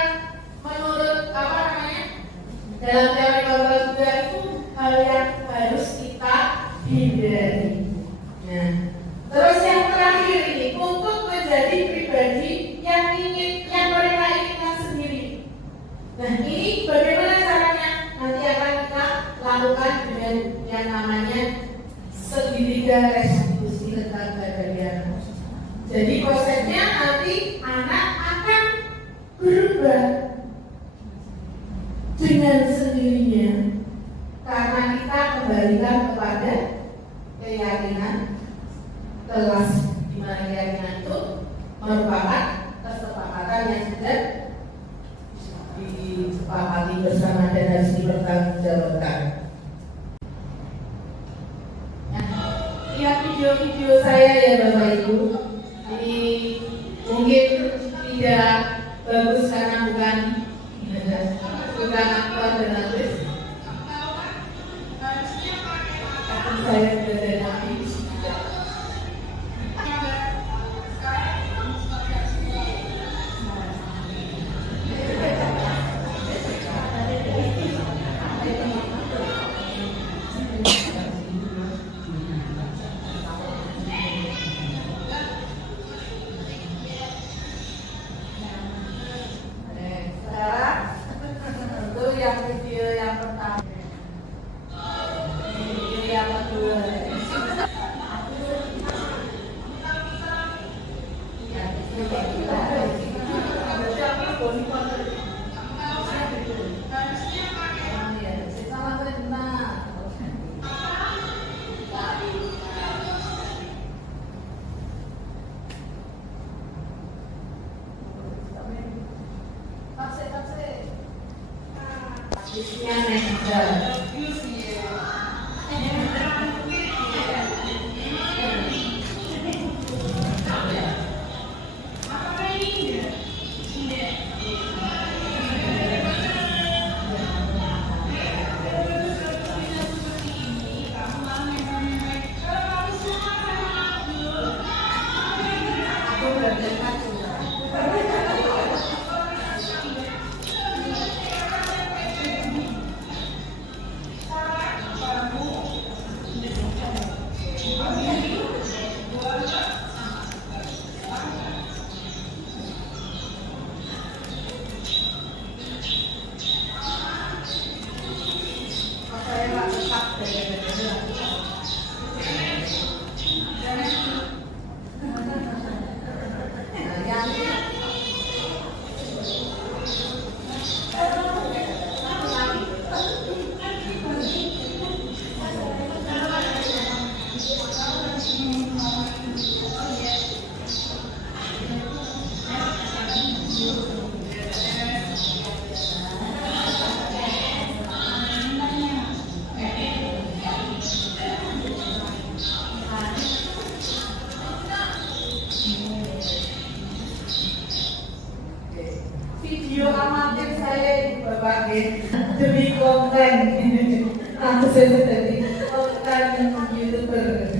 menurut dalam teori kontrol juga itu hal yang harus kita hindari. Nah, terus yang terakhir ini, untuk menjadi pribadi yang mereka inginkan sendiri. Nah, ini bagaimana caranya? Nanti akan kita lakukan dengan yang namanya segitiga restitusi tentang kepribadian. Jadi konsepnya nanti anak akan berubah dengan sendirinya karena kita kembalikan kepada keyakinan kelas di mana keyakinan itu merupakan kesepakatan yang sudah disepakati bersama dan harus dipertanggungjawabkan. Nah, lihat video video-video saya ya Bapak Ibu. Ini mungkin tidak bagus karena bukan aktor dan aktris. Tapi saya sudah dari Nabi. Video yang pertama, video yang kedua. Bisnya manajer. Video amatir saya itu Bapak demi konten. Aku saya tadi konten YouTuber.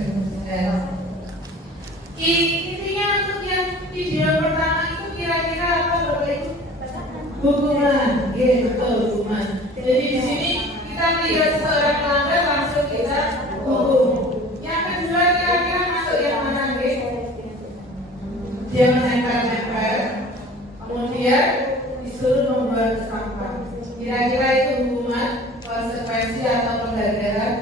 Intinya untuk yang video pertama itu kira-kira apa Bapak Ibu? Hukuman, betul hukuman. Jadi di sini kita lihat seorang pelanggar langsung kita hukum. Yang kedua kira-kira masuk yang mana Dia menempel-nempel, kemudian disuruh membuat sampah. Kira-kira itu hukuman, konsekuensi atau pembelajaran?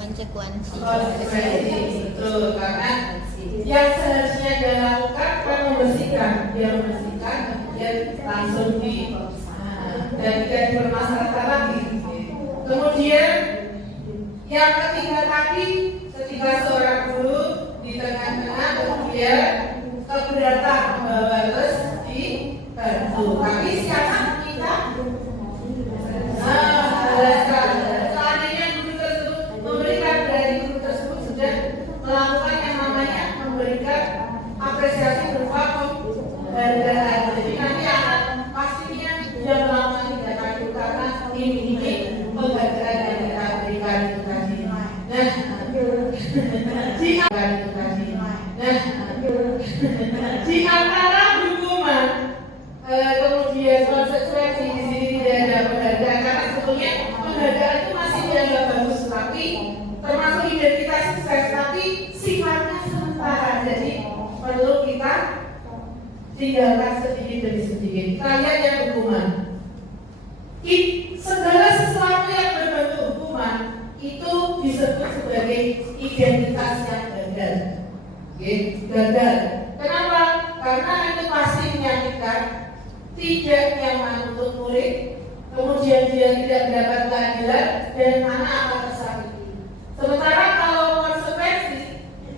Konsekuensi. Konsekuensi, betul. Karena yang seharusnya dia lakukan kan membersihkan, dia membersihkan, dia langsung dan tidak dipermasalahkan lagi. Kemudian yang ketiga tadi, ketika seorang guru di tengah-tengah kemudian keberatan membawa bus di bantu. Tapi siapa kita? Seandainya guru tersebut memberikan dari guru tersebut sudah melakukan yang namanya memberikan apresiasi berupa penghargaan. Jadi nanti akan pastinya dia melakukan tidak kali karena ini penghargaan yang kita berikan itu tadi. Di antara hukuman kemudian konsekuensi di sini tidak ada penghargaan karena sebetulnya penghargaan itu masih dianggap bagus, tapi termasuk identitas sukses, tapi sifatnya sementara, jadi perlu kita tinggalkan sedikit demi sedikit. Kita lihat yang hukuman. Segala sesuatu yang berbentuk hukuman itu disebut sebagai identitas yang gagal. Gagal. Kenapa? Karena itu pasti menyakitkan, tidak nyaman untuk murid, kemudian dia tidak mendapat keadilan dan anak akan tersakiti. Sementara kalau konsekuensi,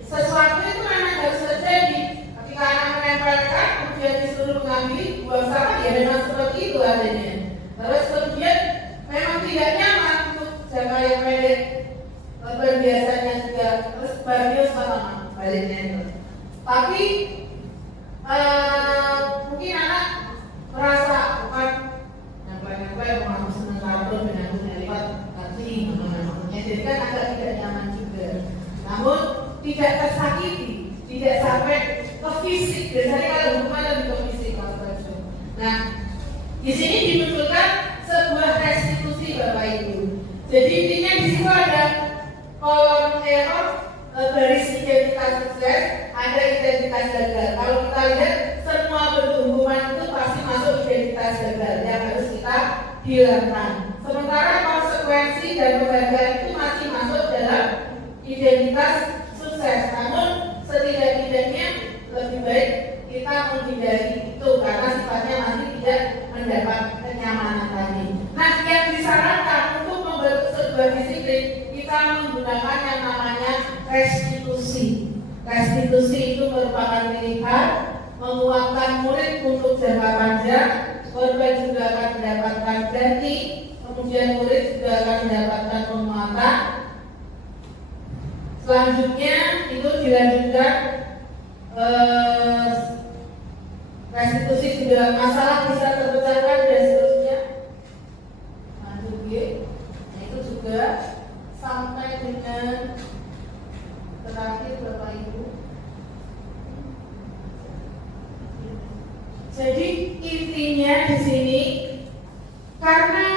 sesuatu itu memang harus terjadi. Ketika anak menempelkan, kemudian disuruh mengambil buang sampah, ya memang seperti itu adanya. Terus kemudian memang tidak nyaman untuk jangka yang pendek, biasanya juga terus barangnya sama. sebaliknya itu. Tapi mungkin anak merasa bukan nyampe-nyampe mau aku seneng kartun dengan aku lewat tadi maksudnya, jadi kan agak tidak nyaman juga. Namun tidak tersakiti, tidak sampai ke fisik. Biasanya kalau hubungan lebih ke fisik kalau baju. Nah, di sini dimunculkan sebuah restitusi Bapak Ibu. Jadi intinya di situ ada kolom error, garis identitas sukses, ada identitas gagal. Kalau kita lihat semua bentuk hubungan itu pasti masuk identitas gagal yang harus kita hilangkan. Sementara konsekuensi dan kegagalan itu masih masuk dalam identitas sukses. Namun setidak-tidaknya lebih baik kita menghindari itu karena sifatnya masih tidak mendapat kenyamanan tadi. Nah, yang disarankan untuk membentuk sebuah disiplin kita menggunakan yang namanya restitusi. Restitusi itu merupakan pilihan menguatkan murid untuk jangka panjang, korban juga akan mendapatkan ganti, kemudian murid juga akan mendapatkan penguatan. Selanjutnya itu dilanjutkan restitusi juga masalah bisa terpecahkan dan seterusnya. Lanjut ya, nah itu juga sampai dengan terakhir Bapak Ibu. Jadi intinya di sini karena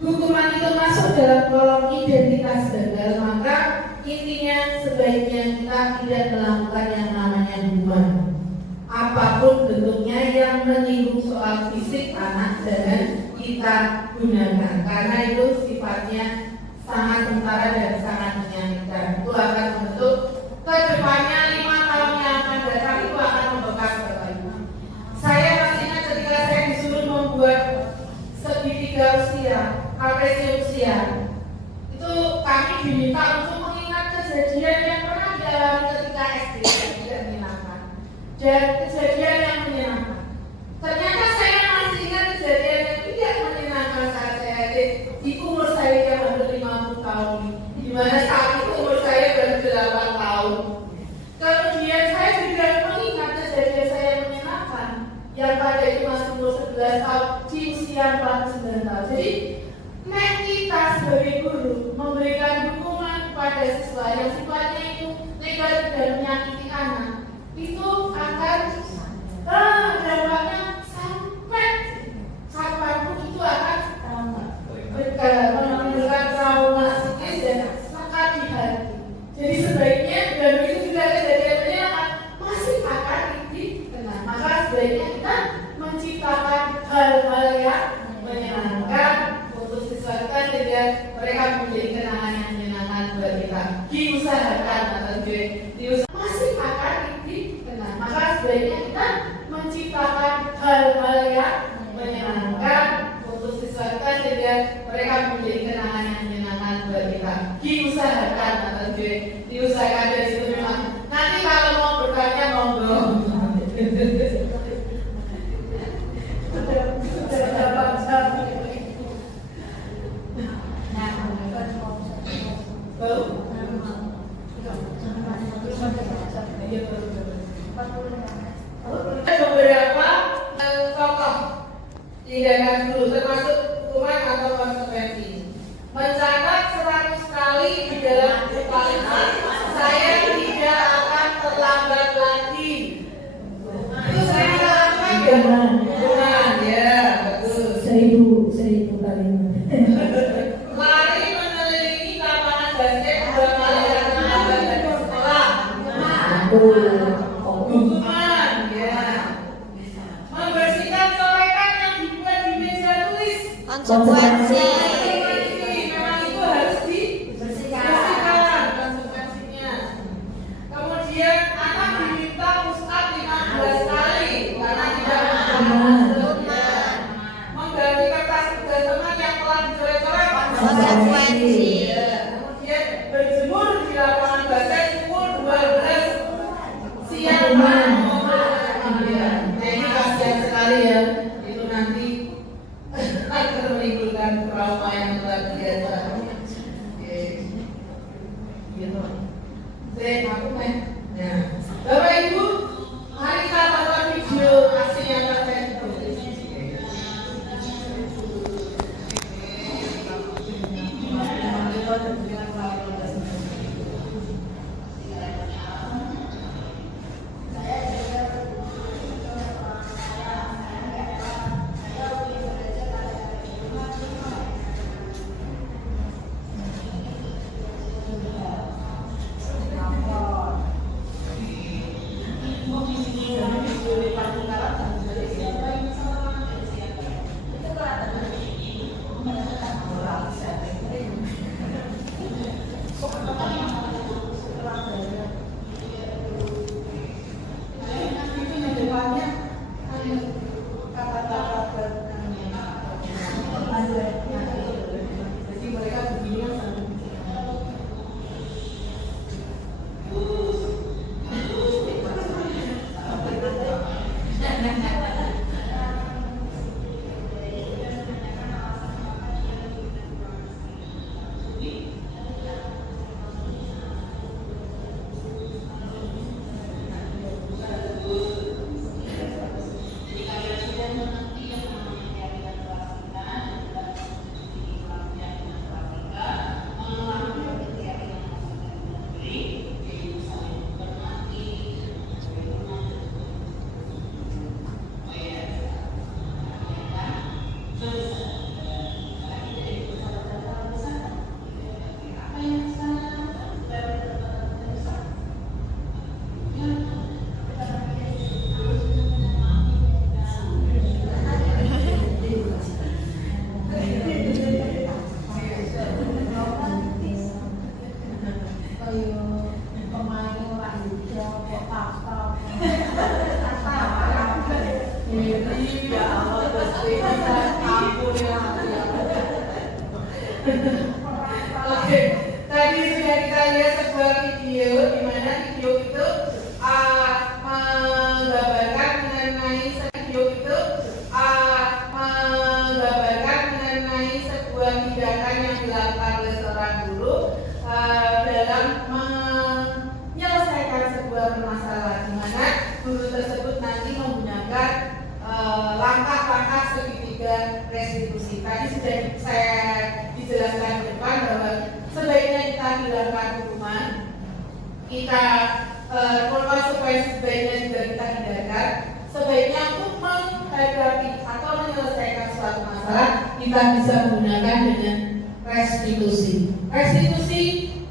hukuman itu masuk dalam kolom identitas gagal, maka intinya sebaiknya kita tidak melakukan yang namanya hukuman. Apapun bentuknya yang menyinggung soal fisik anak jangan kita gunakan karena itu sifatnya sangat sementara dan sangat menyakitkan. Itu akan membentuk kedepannya 5 tahun yang akan datang itu akan membekas Bapak Ibu. Saya masih ingat ketika saya disuruh membuat segitiga usia, apresiasi usia. Itu kami diminta untuk mengingat kejadian yang pernah dialami ketika SD yang tidak menyenangkan dan kejadian yang menyenangkan. Ternyata saya masih ingat kejadian yang tidak menyenangkan saat saya SD di umur saya yang hampir 50 tahun, di mana saat itu umur saya baru 8 tahun. Kemudian saya juga mengingat kejadian saya yang menyenangkan yang pada itu masih umur 11 tahun di usia 49 tahun. Jadi kita sebagai guru memberikan dukungan kepada siswa yang sifatnya itu negatif dan menyakiti anak, itu akan dampaknya sampai kapanpun itu akan menimbulkan trauma psikis dan sangat di hati. Jadi sebaiknya dan itu juga kejadian menyenangkan masih akan dikenang. Maka sebaiknya kita menciptakan hal-hal yang menyenangkan untuk siswa kita sehingga mereka menjadi kenangan yang menyenangkan buat kita. Diusahakan atau diusahakan masih akan dikenang. Maka sebaiknya kita menciptakan hal-hal yang menyenangkan untuk siswa kita sehingga mereka menjadi kenangan yang menyenangkan buat kita. Diusahakan atau diusahakan dari situ memang. Nanti kalau mau bertanya monggo. Beberapa tokoh tindakan dulu termasuk hukuman atau konsekuensi. Mencatat 100 kali di dalam kalimat saya tidak akan terlambat lagi. Itu saya lakukan ya, betul. 1000 kalimat. Lari menelilingi lapangan basket 2 kali dalam terlambat dari sekolah. Hukuman, ya. Membersihkan coretan yang dibuat di meja tulis. Konsekuensi. Memang itu harus dibersihkan konsekuensinya. Kemudian anak diminta push-up 15 kali karena tidak sebelumnya. Mengganti kertas tugas teman yang telah dicoret-coret. Konsekuensi. Kemudian berjemur di lapangan basket pukul 12 siang. Nah ini kasihan sekali ya, itu nanti akan menimbulkan trauma Oke, tadi sudah kita lihat sebuah video di mana video itu menggambarkan mengenai sebuah tindakan yang dilakukan oleh seorang guru dalam menyelesaikan sebuah permasalahan, di mana guru tersebut nanti menggunakan langkah-langkah segitiga restitusi. Tadi sudah saya dijelaskan di depan bahwa sebaiknya kita hilangkan hukuman, kita konsekuensi sebaiknya juga kita hindarkan. Sebaiknya untuk menghadapi atau menyelesaikan suatu masalah kita bisa menggunakan dengan restitusi. Restitusi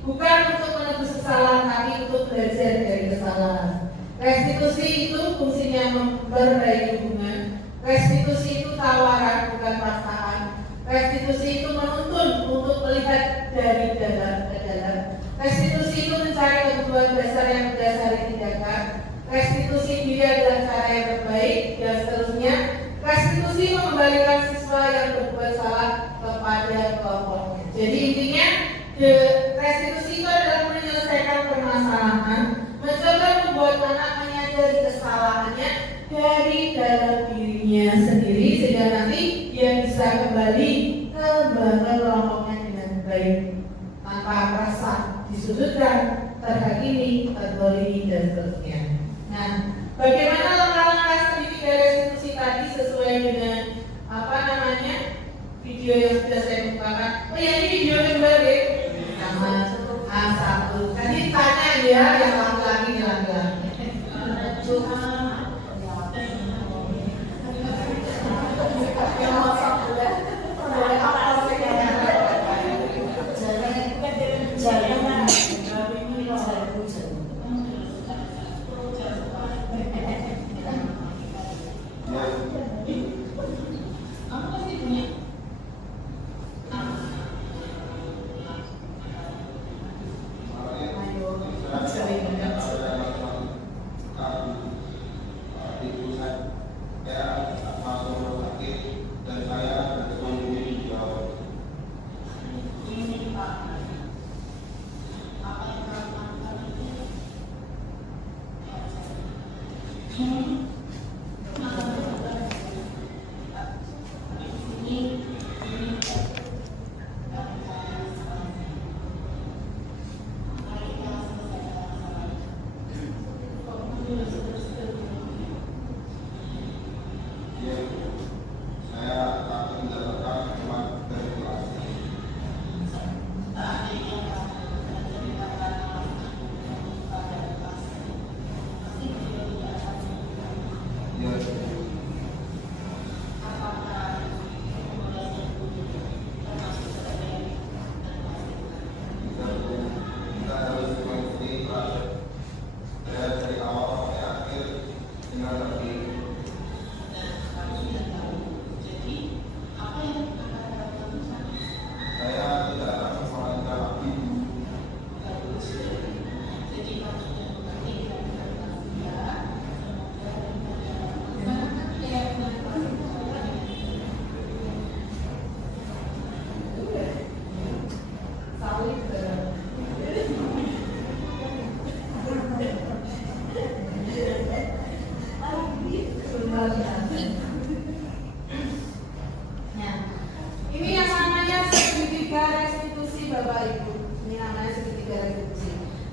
bukan untuk menebus kesalahan, tapi untuk belajar dari kesalahan. Restitusi itu fungsinya memperbaiki hubungan. Restitusi itu tawaran, bukan paksaan. Restitusi itu menuntun untuk melihat dari dalam ke dalam. Restitusi itu mencari kebutuhan dasar yang mendasari tindakan. Restitusi diri adalah cara yang terbaik, dan seterusnya. Restitusi mengembalikan siswa yang berbuat salah kepada kelompoknya. Jadi intinya, restitusi itu adalah menyelesaikan permasalahan, mencoba membuat anak menyadari kesalahannya dari dalam dirinya sendiri, sehingga nanti dia bisa kembali ke kelompoknya dengan baik, tanpa merasa disudutkan, terhakimi, terzalimi, dan seterusnya. Nah, bagaimana langkah-langkah segitiga restitusi tadi sesuai dengan video yang sudah saya bukakan? Oh ya, ini video kedua deh, sama A1. Tadi tanya ya, yang laki-laki ini laki-laki.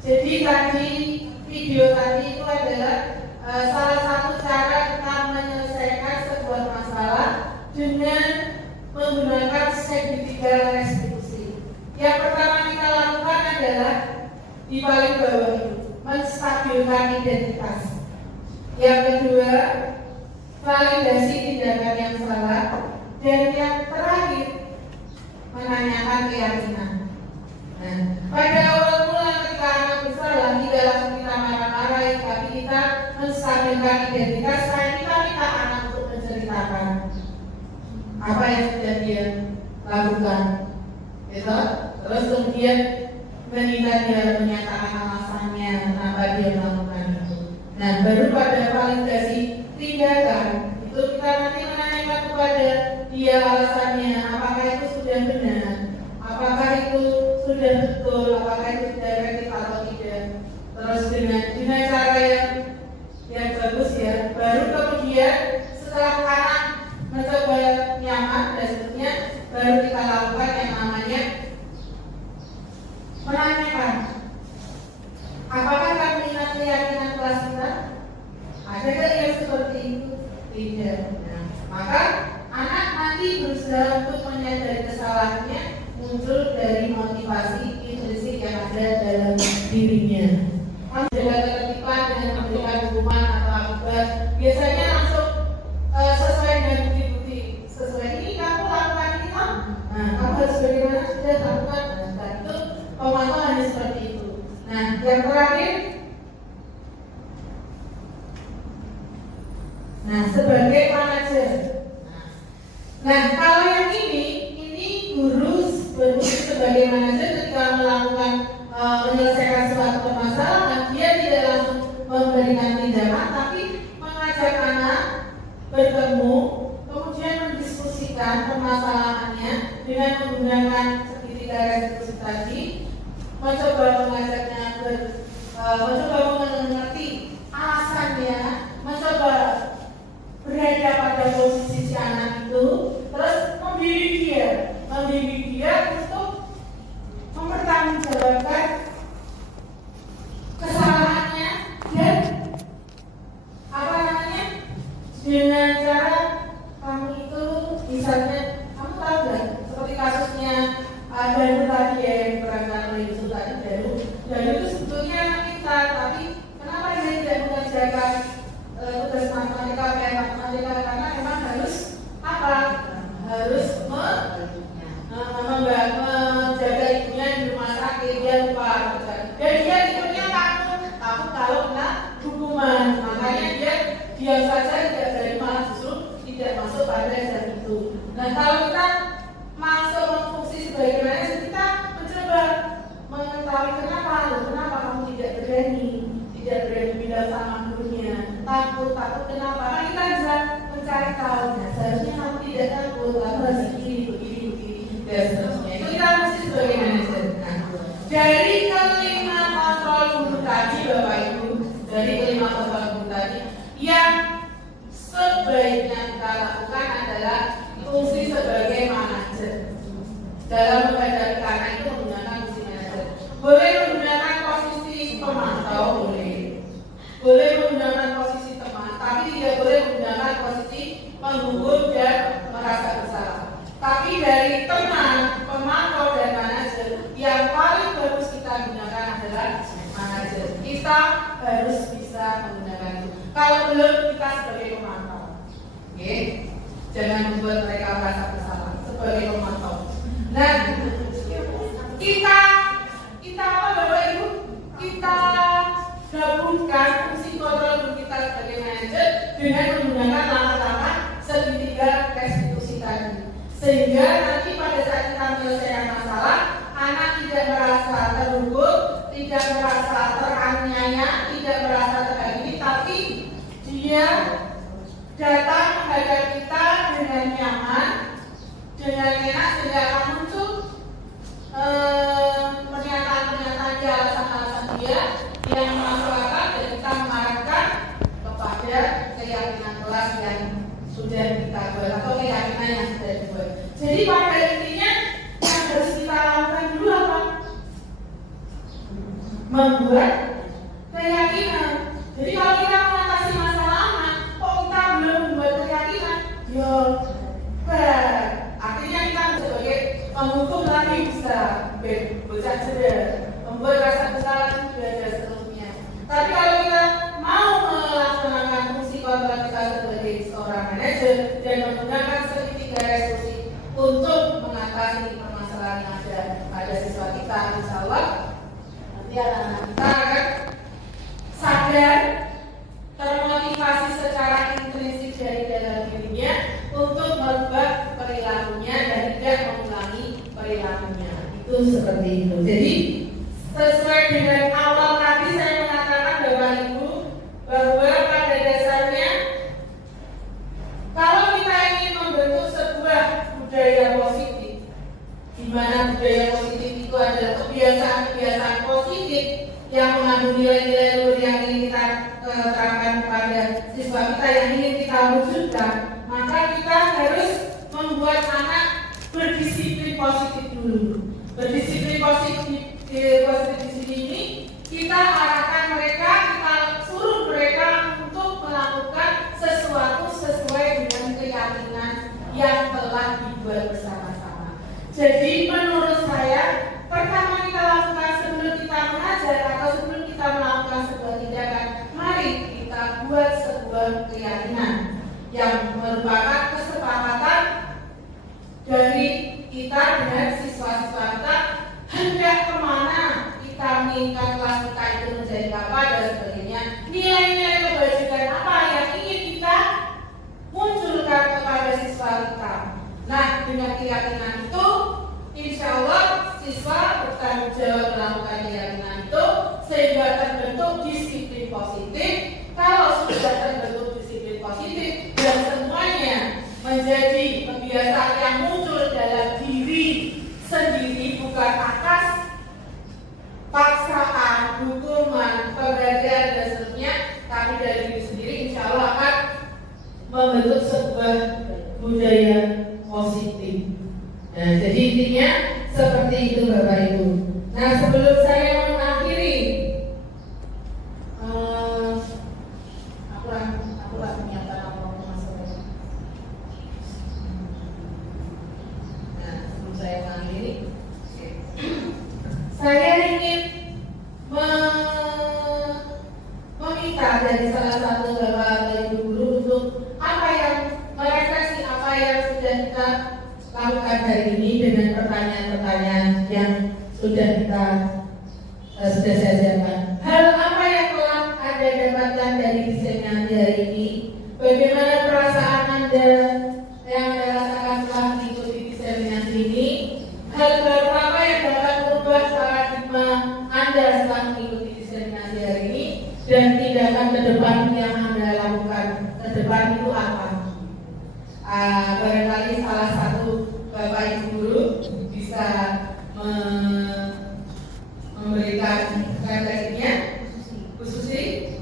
Jadi tadi video tadi itu adalah salah satu cara kita menyelesaikan sebuah masalah dengan menggunakan segitiga restitusi. Yang pertama kita lakukan adalah di paling bawah itu menstabilkan identitas. Yang kedua, validasi tindakan yang salah, dan yang terakhir menanyakan keyakinan. Nah, pada awal mula ketika anak bersalah tidak langsung kita marah-marahi, tapi kita menstabilkan identitas. Kita minta anak untuk menceritakan apa yang sudah dia lakukan, gitu. Terus kemudian meminta dia menyatakan alasannya kenapa dia melakukan itu. Nah, baru pada validasi tindakan itu kita nanti menanyakan kepada dia alasannya, apakah itu sudah benar, apa sudah betul apakah itu tidak efektif atau tidak. Terus dengan cara yang bagus ya, baru kemudian setelah anak mencoba nyaman dan seterusnya, baru kita lakukan yang namanya menanyakan, apakah kamu ingat keyakinan kelas kita? Ada nggak yang seperti itu? Tidak. Nah, maka anak nanti berusaha untuk menyadari kesalahannya, muncul dari motivasi intrinsik yang ada dalam dirinya. Menjaga ketertiban dengan memberikan hukuman atau akibat, biasanya langsung sesuai dengan bukti-bukti. Sesuai ini kamu lakukan ini kan? Nah, kamu harus bagaimana sudah lakukan. Nah, itu pemantauan seperti itu. Nah, yang terakhir, nah sebagai manajer. Nah, kalau yang ini guru berfungsi sebagai manajer ketika melakukan menyelesaikan suatu permasalahan, dia tidak langsung memberikan tindakan, tapi mengajak anak bertemu, kemudian mendiskusikan permasalahannya dengan menggunakan segitiga restitusi tadi, mencoba mengajaknya mencoba mengerti alasannya, mencoba berada pada posisi si anak itu, terus membimbing dia untuk mempertanggungjawabkan kesalahannya dan dengan cara kamu itu misalnya, kamu tahu nggak seperti kasusnya Daru tadi ya, yang diperankan oleh Yusuf tadi. Daru itu sebetulnya anak kita, tapi kenapa dia tidak mengerjakan tugas matematika karena memang harus apa? Harus menjaga ibunya di rumah sakit, dia lupa. Dan dia tidurnya takut kalau kena hukuman, makanya dia diam saja, tidak berani, malah justru tidak masuk pada jam itu. Nah, kalau kita masuk berfungsi sebagai manajer, kita mencoba mengetahui kenapa kamu tidak berani bilang sama gurunya, takut kenapa? Kan kita bisa mencari tahu. Nah, seharusnya kamu tidak takut, kamu harus begini dan seterusnya. Itu kita mesti sebagai manajer. Nah, dari kelima kontrol guru tadi, Bapak Ibu, dari kelima kontrol guru tadi, yang sebaiknya kita lakukan adalah fungsi sebagai manajer. Dalam menghadapi anak itu menggunakan fungsi manajer. Boleh menggunakan posisi pemantau, boleh menggunakan posisi teman, tapi tidak boleh menggunakan posisi penghukum dan merasa bersalah. Tapi dari teman, pemantau dan manajer, yang paling bagus kita gunakan adalah manajer. Kita harus bisa menggunakan itu. Kalau belum, kita sebagai pemantau. Oke? Jangan membuat mereka merasa bersalah sebagai pemantau. Nah, kita apa Bapak Ibu? Kita gabungkan fungsi kontrol kita sebagai manajer dengan menggunakan langkah-langkah segitiga restitusi tadi, sehingga nanti pada saat kita menyelesaikan masalah, anak tidak merasa terhukum, tidak merasa teraniaya, tidak merasa terhakimi, tapi dia datang menghadap kita dengan nyaman, dengan enak, sehingga akan muncul pernyataan-pernyataan dia, alasan-alasan dia yang masuk akal, dan kita mengarahkan kepada keyakinan kelas yang sudah kita buat atau keyakinan yang sudah dibuat. Jadi pada intinya yang harus kita lakukan dulu apa? Membuat keyakinan. Jadi kalau kita mengatasi masalah anak, kok kita belum membuat keyakinan? Yo, artinya kita sebagai penghukum lagi bisa bocah cedera, membuat rasa bersalah juga ada seterusnya. Tapi kalau kita mau melaksanakan fungsi kontrol kita sebagai seorang manajer dan menggunakan segitiga restitusi untuk mengatasi permasalahan yang ada pada siswa kita, insya Allah nanti anak-anak kita akan sadar, termotivasi secara intrinsik dari dalam dirinya untuk merubah perilakunya dan tidak mengulangi perilakunya. Itu seperti itu. Jadi sesuai dengan awal tadi saya mengatakan Bapak Ibu bahwa pada dasarnya kalau kita ingin membentuk sebuah budaya positif, di mana budaya positif itu adalah mewujudkan, maka kita harus membuat anak berdisiplin positif dulu. Berdisiplin positif di sini ini kita arahkan mereka, kita suruh mereka untuk melakukan sesuatu sesuai dengan keyakinan yang telah dibuat bersama-sama. Jadi menurut saya, pertama kita lakukan sebelum kita mengajar atau sebelum kita melakukan sebuah tindakan, mari kita buat sebuah keyakinan yang merupakan kesepakatan dari kita dengan siswa-siswa kita, hendak kemana kita menginginkan kelas kita itu menjadi apa dan sebagainya, nilai-nilai kebajikan apa yang ingin kita munculkan kepada siswa kita. Nah, dengan keyakinan itu, insya Allah siswa bertanggung jawab melakukan keyakinan itu sehingga terbentuk disiplin positif. Kalau sudah terbentuk disiplin positif dan semuanya menjadi kebiasaan yang muncul dalam diri sendiri, bukan atas paksaan, hukuman, pembelajaran dan seterusnya, tapi dari diri sendiri, insya Allah akan membentuk sebuah budaya positif. Nah, jadi intinya seperti itu Bapak Ibu. Nah, sebelum saya mengakhiri, aku menyiapkan apa masuk. Nah, sebelum saya mengakhiri, saya ingin meminta dari salah satu Bapak atau Ibu guru untuk apa yang merefleksi apa yang sudah kita lakukan hari ini dengan pertanyaan-pertanyaan yang sudah sudah saya siapkan. Hal apa yang telah Anda dapatkan dari diseminasi hari ini? Bagaimana perasaan Anda yang Anda rasakan setelah mengikuti diseminasi ini? Hal baru apa yang dapat merubah paradigma Anda setelah mengikuti diseminasi hari ini? Dan tindakan ke depan yang Anda lakukan ke depan itu apa? Barangkali salah satu Bapak Ibu guru bisa memberikan refleksinya. Bu Susi,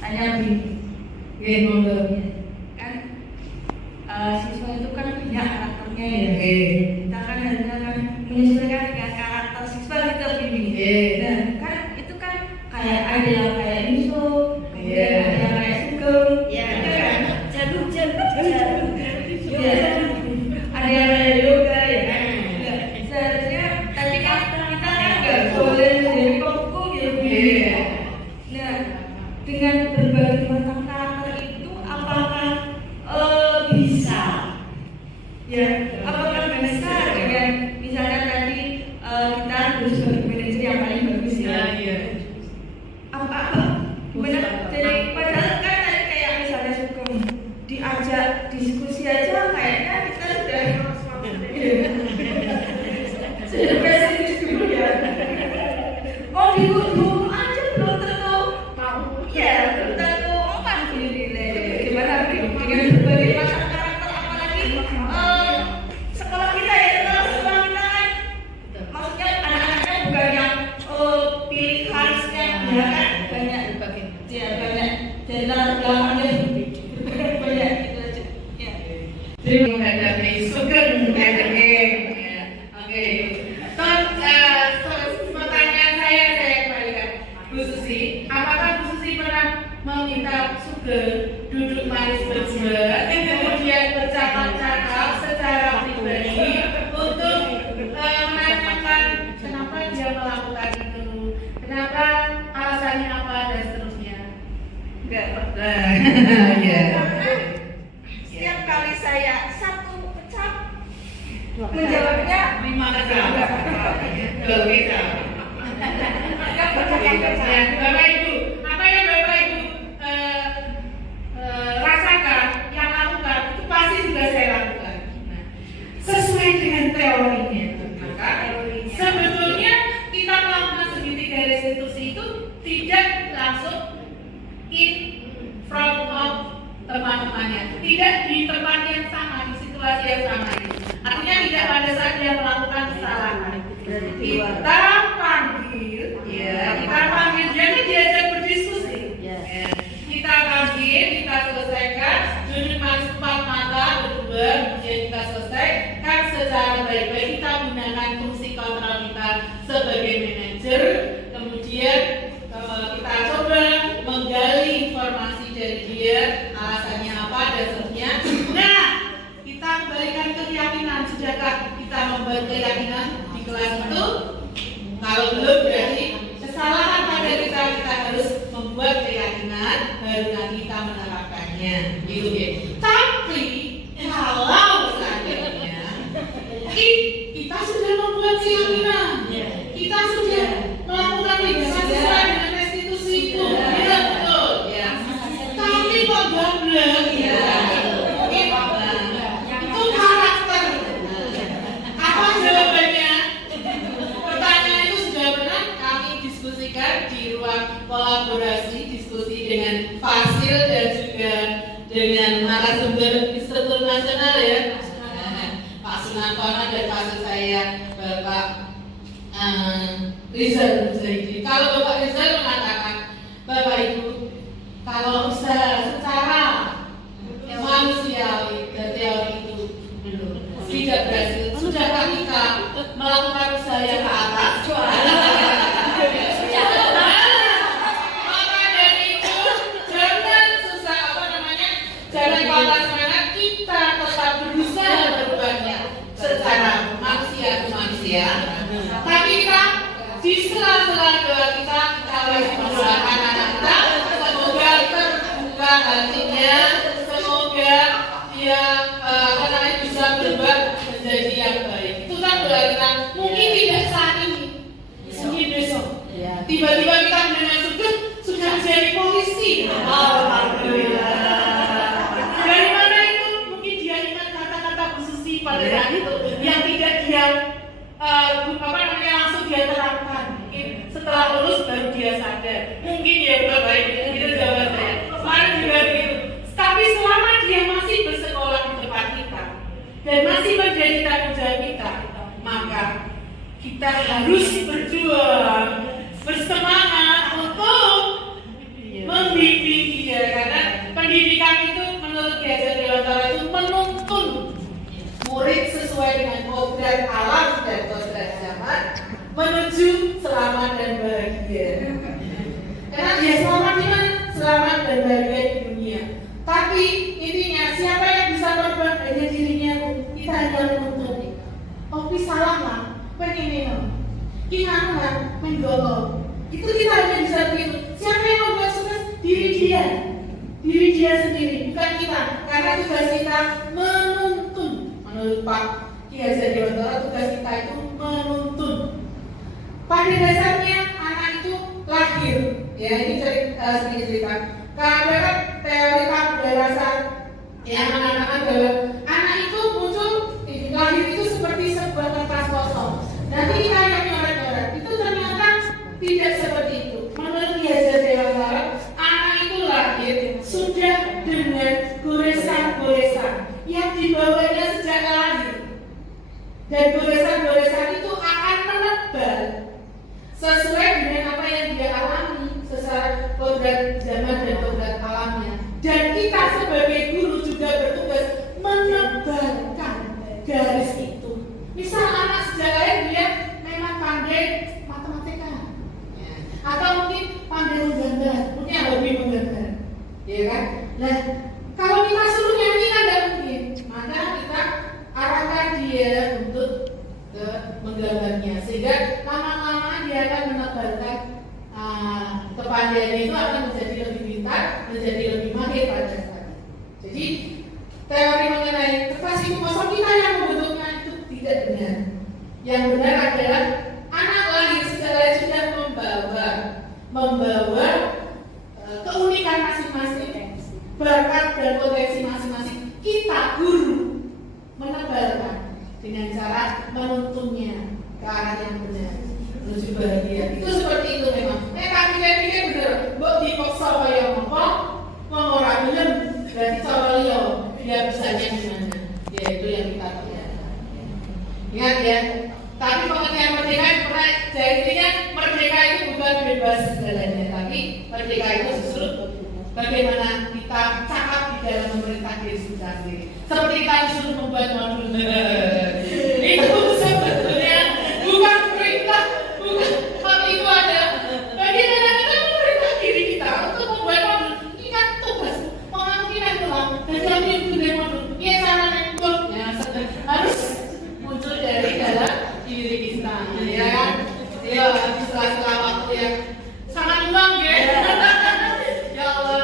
Tanya monggo. Kan siswa itu kan punya karakternya ya. Kita kan hanya kan menyesuaikan dengan karakter siswa gitu ini. Nah, kan itu kan kayak ada yang kayak Inso, ada yang kayak Sugeng, kan? Jadul. Ada yang kayak yoga ya kan. Seharusnya tapi kan kita nggak boleh jadi pemukul gitu. Nah, dengan berbagai macam karakter itu apakah bisa ya, apakah bisa dengan misalnya tadi kita harus sebagai manajer yang paling bagus ya, apa benar. Jadi padahal kan tadi kayak misalnya Sugeng diajak diskusi aja kayaknya kita sudah spesifis dulu ya. Oh dulu aja belum tentu mau ya, belum tentu orang diri. Gimana dengan berbagai macam karakter, apalagi sekolah kita ya, sekolah kita kan maksudnya anak-anaknya bukan yang pilihannya ya kan, banyak ya, banyak dari latar belakangnya banyak gitu aja ya. jadi menghadapi Sugeng Oke. Pertanyaan saya kembalikan. Bu Susi, apakah Bu Susi pernah meminta Sugeng duduk manis berdua, kemudian bercakap-cakap secara pribadi untuk menanyakan kenapa dia melakukan itu, kenapa alasannya apa dan seterusnya? Enggak pernah. Ya. Setiap kali saya satu ucap menjawabnya 5 kali. Bapak Ibu, apa yang Bapak Ibu rasakan, yang lakukan itu pasti sudah saya lakukan. Sesuai dengan teorinya. Maka sebetulnya kita melakukan segitiga restitusi itu tidak langsung in front of teman-temannya, tidak di tempat yang sama, di situasi yang sama. Artinya tidak pada saat dia melakukan kesalahan. Kita panggil, ya, kita panggil, jadi diajak berdiskusi. Kita panggil, barulah kita menerapkannya. Gitu ya. Tapi kalau seandainya kita sudah membuat keyakinan, kita sudah melakukan ibadah sesuai dengan restitusi itu, ya betul. Ya. Tapi kok gamblang, ya. Itu karakter. Apa jawabannya? Pertanyaan itu sudah pernah kami diskusikan di ruang kolaborasi, diskusi dengan Fasil dan juga dengan narasumber Institut Nasional ya, Pak Sunartono dan Fasil saya Bapak Rizal Zaidi. Kalau Bapak Rizal mengatakan, Bapak Ibu, kalau secara manusiawi dan teori itu tidak berhasil, sudahkah kita melakukan usaha yang ke atas? Maka dari itu jangan susah jangan patah semangat, kita tetap berusaha berubahnya secara manusia ke manusia. Tapi kita di sela-sela doa kita wajib mendoakan anak kita semoga terbuka hatinya, semoga dia bisa berubah menjadi yang baik. Itu kan doa kita. Mungkin tidak saat ini, mungkin besok. Tiba-tiba kita mendengar sudah menjadi polisi. Alhamdulillah. Dari mana itu? Mungkin dia ingat kata-kata Bu Susi pada saat itu yang tidak dia langsung dia terapkan. Mungkin setelah lulus baru dia sadar. Mungkin ya baik itu jawaban saya. Kemarin juga begitu. Tapi selama dia masih bersekolah di tempat kita dan masih menjadi tanggung jawab kita, maka kita harus berjuang, bersemangat untuk membimbing dia, karena pendidikan itu menurut Ki Hajar Dewantara itu menuntun murid sesuai dengan kodrat alam dan kodrat zaman menuju selamat dan bahagia. Karena dia selamat di mana? Selamat dan bahagia di dunia. Tapi intinya siapa yang bisa merubah hanya dirinya? Kita hanya menuntun. Opi salah mah, pengen kinangan menggolong. Itu kita hanya bisa begitu. Siapa yang membuat sukses? Diri dia sendiri, bukan kita. Karena tugas kita menuntun. Menurut Pak Ki Hajar Dewantara, tugas kita itu menuntun. Pada dasarnya anak itu lahir, ya ini sedikit cerita. Karena kan teori pembelajaran yang mengatakan bahwa anak itu muncul lahir itu seperti sebuah kertas kosong. Nanti kita yang nyoret-nyoret. Itu ternyata tidak seperti itu. Menurut Ki Hajar Dewantara, anak itu lahir sudah dengan goresan-goresan yang dibawanya sejak lahir. Dan goresan-goresan itu akan menebal sesuai dengan apa yang dia alami secara kodrat zaman dan kodrat alamnya. Dan kita sebagai guru juga bertugas menebalkan garis itu. Misal anak sejak lahir dia memang pandai matematika, atau mungkin pandai menggambar, mungkin hobi menggambar, ya kan? Nah, kalau kita suruh nyanyi kan tidak mungkin, maka kita arahkan dia untuk ke menggambarnya, sehingga lama-lama dia akan menebalkan kepandaiannya itu akan menjadi lebih pintar, menjadi lebih mahir pada saat itu. Jadi teori mengenai kertas itu kosong kita yang membentuknya itu tidak benar. Yang benar adalah anak lahir secara sudah membawa keunikan masing-masing, bakat dan potensi masing-masing. Kita guru menebalkan dengan cara menuntunnya ke arah yang benar menuju bahagia. Itu seperti itu memang. Kami pikir bener, mbok dipaksa kaya apa? Wong ora gelem, berarti cara liya dia bisanya gimana? Ya itu yang kita lihat. Ingat ya. Tapi pengertian merdeka pernah jadinya merdeka itu bukan bebas segalanya, tapi merdeka itu justru bagaimana kita cakap di dalam memerintah diri sendiri. Seperti kita disuruh membuat modul. Itu sebetulnya bukan perintah, bukan, tapi itu ada bagaimana kita memerintah diri kita untuk membuat modul. Ini kan tugas mengambilkan tulang dan kami membuat modul. Ya cara mengukurnya harus muncul dari dalam diri kita, ya kan? Ya, setelah waktu yang sangat luang ya. Ya Allah.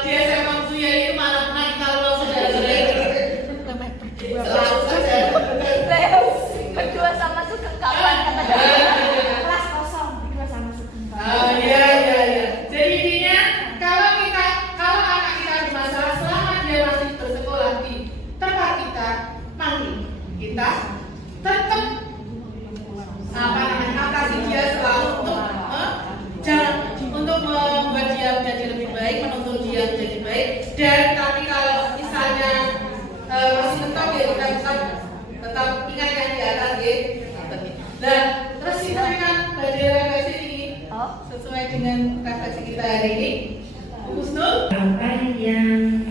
Dan tapi kalau misalnya masih mentok ya kita tetap ingat yang di atas ya. Nah, terus kita kan bendera refleksi ini sesuai dengan refleksi kita hari ini. Husnul, Apa yang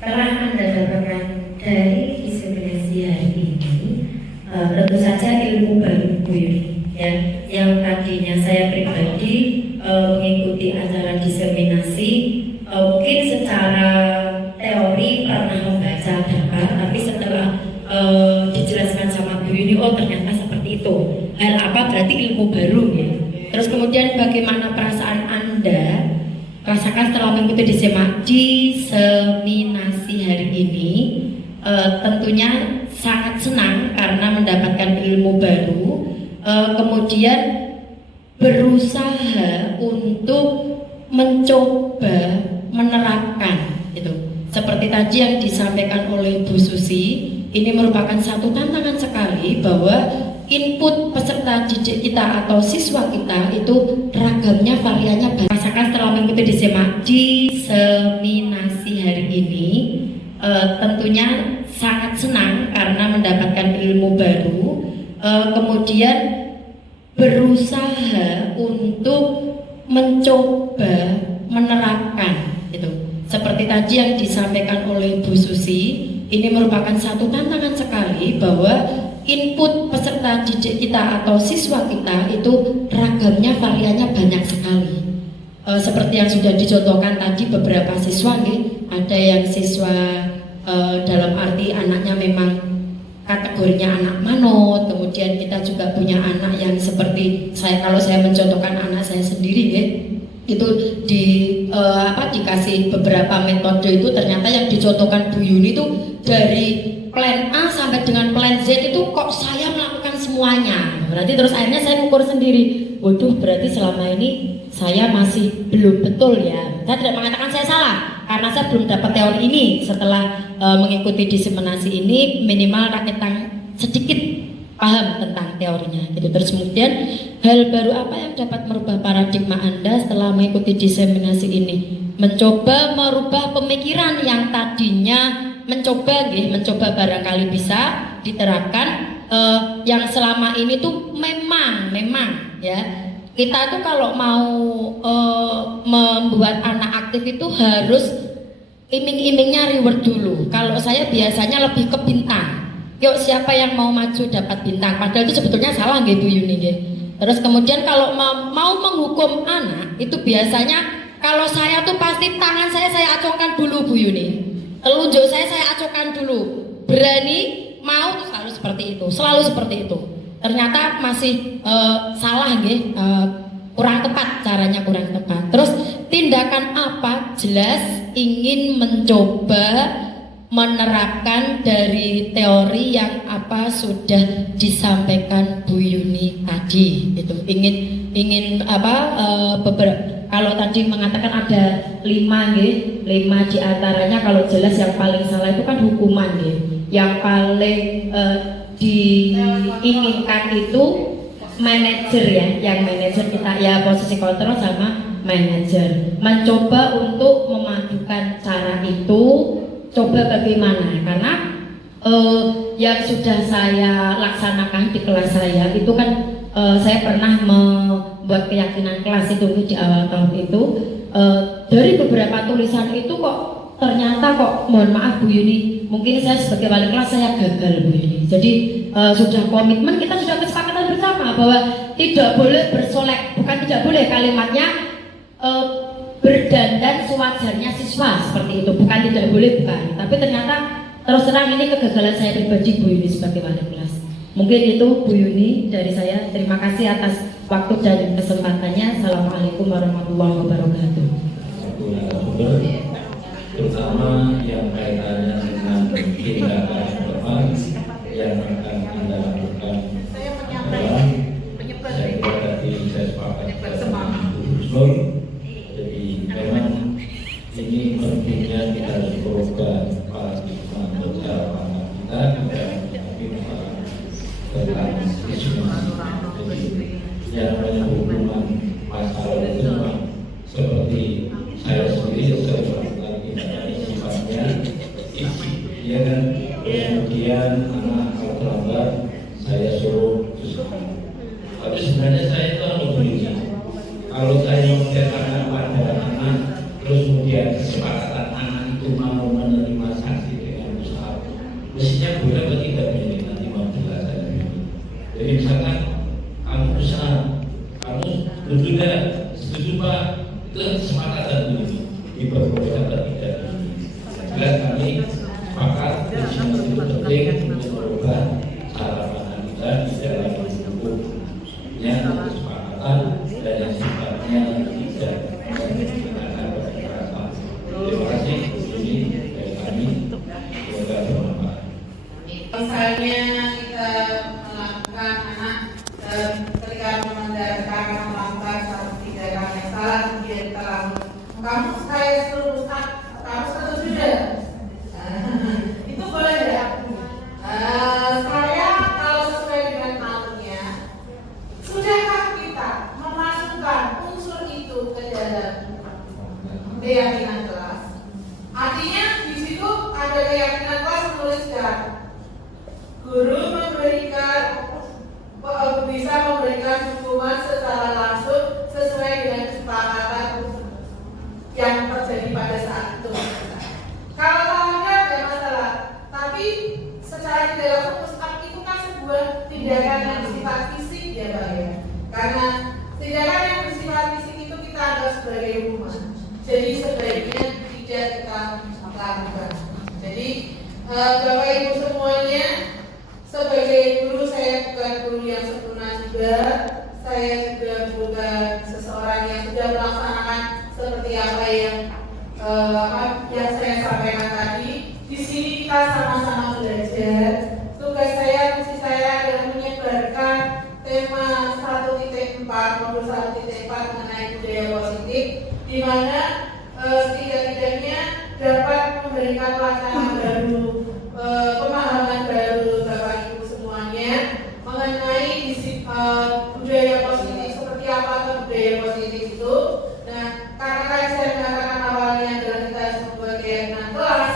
telah Anda dapatkan dari diseminasi hari ini? Tentu saja ilmu baru Bu Yuni, ya, yang tadinya saya pribadi mengikuti acara diseminasi mungkin secara teori pernah membaca dapat, tapi setelah dijelaskan sama Bu Yuni, oh ternyata seperti itu. Hal apa berarti ilmu baru ya. Terus kemudian bagaimana perasaan Anda rasakan setelah mengikuti diseminasi hari ini? Tentunya sangat senang karena mendapatkan ilmu baru, kemudian berusaha untuk mencoba menerapkan itu. Seperti tadi yang disampaikan oleh Bu Susi, ini merupakan satu tantangan sekali bahwa input peserta didik kita atau siswa kita itu ragamnya, variannya banyak. Rasakan setelah mengikuti diseminasi hari ini, tentunya sangat senang karena mendapatkan ilmu baru, kemudian berusaha untuk mencoba menerapkan itu. Seperti tadi yang disampaikan oleh Bu Susi, ini merupakan satu tantangan sekali bahwa input peserta didik kita atau siswa kita itu ragamnya, variannya banyak sekali. Seperti yang sudah dicontohkan tadi beberapa siswa nih, ada yang siswa dalam arti anaknya memang kategorinya anak manut, kemudian kita juga punya anak yang seperti saya, kalau saya mencontohkan anak saya sendiri nih, itu dikasih beberapa metode itu ternyata yang dicontohkan Bu Yuni itu dari plan A sampai dengan plan Z itu kok saya melakukan semuanya. Berarti terus akhirnya saya ukur sendiri, waduh berarti selama ini saya masih belum betul ya. Saya tidak mengatakan saya salah karena saya belum dapat teori ini. Setelah mengikuti diseminasi ini minimal rakyat sedikit paham tentang teorinya gitu. Terus kemudian hal baru apa yang dapat merubah paradigma Anda setelah mengikuti diseminasi ini? Mencoba merubah pemikiran yang tadinya mencoba barangkali bisa diterapkan, yang selama ini tuh memang ya kita tuh kalau mau membuat anak aktif itu harus iming-imingnya reward dulu. Kalau saya biasanya lebih ke bintang. Yuk siapa yang mau maju dapat bintang. Padahal itu sebetulnya salah nggih Bu Yuni nggih. Terus kemudian kalau mau menghukum anak itu biasanya kalau saya tuh pasti tangan saya acungkan dulu Bu Yuni. Telunjuk saya acungkan dulu. Berani mau tuh selalu seperti itu. Ternyata masih salah nggih, kurang tepat, caranya kurang tepat. Terus tindakan apa? Jelas ingin mencoba menerapkan dari teori yang apa sudah disampaikan Bu Yuni tadi. Itu ingin beberapa. Kalau tadi mengatakan ada 5 nggih, 5 diantaranya kalau jelas yang paling salah itu kan hukuman nggih. Yang paling diinginkan itu manajer ya, yang manajer kita ya posisi kontrol sama manajer. Mencoba untuk memadukan cara itu, coba bagaimana? Karena yang sudah saya laksanakan di kelas saya itu kan saya pernah membuat keyakinan kelas itu di awal tahun itu, dari beberapa tulisan itu kok ternyata mohon maaf Bu Yuni, mungkin saya sebagai wali kelas saya gagal Bu Yuni. Jadi sudah komitmen, kita sudah kesepakatan bersama bahwa tidak boleh bersolek, bukan tidak boleh kalimatnya berdandan sewajarnya siswa seperti itu, bukan tidak boleh bukan. Tapi ternyata terus terang ini kegagalan saya pribadi Bu Yuni sebagai wali kelas. Mungkin itu Bu Yuni dari saya. Terima kasih atas waktu dan kesempatannya. Assalamualaikum warahmatullahi wabarakatuh. Terutama yang kaitannya dengan tindakan depan yang akan Anda lakukan adalah saya tadi saya sepakat dengan Bu Husnul. Jadi memang ini pentingnya kita harus berubah paradigma cara pandang kita tentang isu yang hubungan masalah itu seperti saya sendiri saya melakukan tindakan kemudian anak kalau terlambat saya suruh ke sekolah. Tapi sebenarnya saya itu harus begini. Kalau saya mengerjakan pelajaran anak, terus kemudian kesepakatan anak itu mau menerima sanksi dengan usaha, mestinya boleh atau tidak begini nanti mau jelasan begini. Jadi misalkan kamu usaha, kamu berbeda, setuju Pak, itu kesepakatan begini, diperbolehkan atau tidak begini. Jelas kami sepakat ujian itu penting untuk merubah cara pandang kita di dalam hidup. Kesepakatan dan yang sifatnya tidak menggunakan kekerasan. Terima kasih. Ini dari kami. Semoga bermanfaat. Misalnya kita melakukan anak ketika melakukan satu tindakan yang salah kemudian kita lakukan, kamu saya suruh rusak, kamu setuju tidak? Itu boleh tidak? Saya kalau sesuai dengan maunya, sudahkah kita memasukkan unsur itu ke dalam keyakinan kelas? Artinya di situ ada keyakinan kelas menuliskan guru bisa memberikan hukuman secara langsung sesuai dengan kesepakatan yang terjadi pada saat itu. Kalau ada masalah, tapi secara tidak langsung itu kan sebuah tindakan yang bersifat fisik ya Pak ya. Karena tindakan yang bersifat fisik itu kita anggap sebagai hukuman. Jadi sebaiknya tidak kita lakukan. Jadi Bapak Ibu semuanya, sebagai guru saya bukan guru yang sempurna juga. Saya juga bukan seseorang yang sudah melaksanakan seperti apa yang saya sampaikan tadi. Di sini kita sama-sama belajar. Tugas saya, fungsi saya adalah menyebarkan tema 1.4 modul 1.4 mengenai budaya positif, di mana setidak-tidaknya dapat memberikan wacana baru, pemahaman baru Bapak Ibu semuanya mengenai budaya positif, seperti apa budaya positif itu. Nah, karena tadi saya mengatakan awalnya adalah kita harus membuat keyakinan kelas.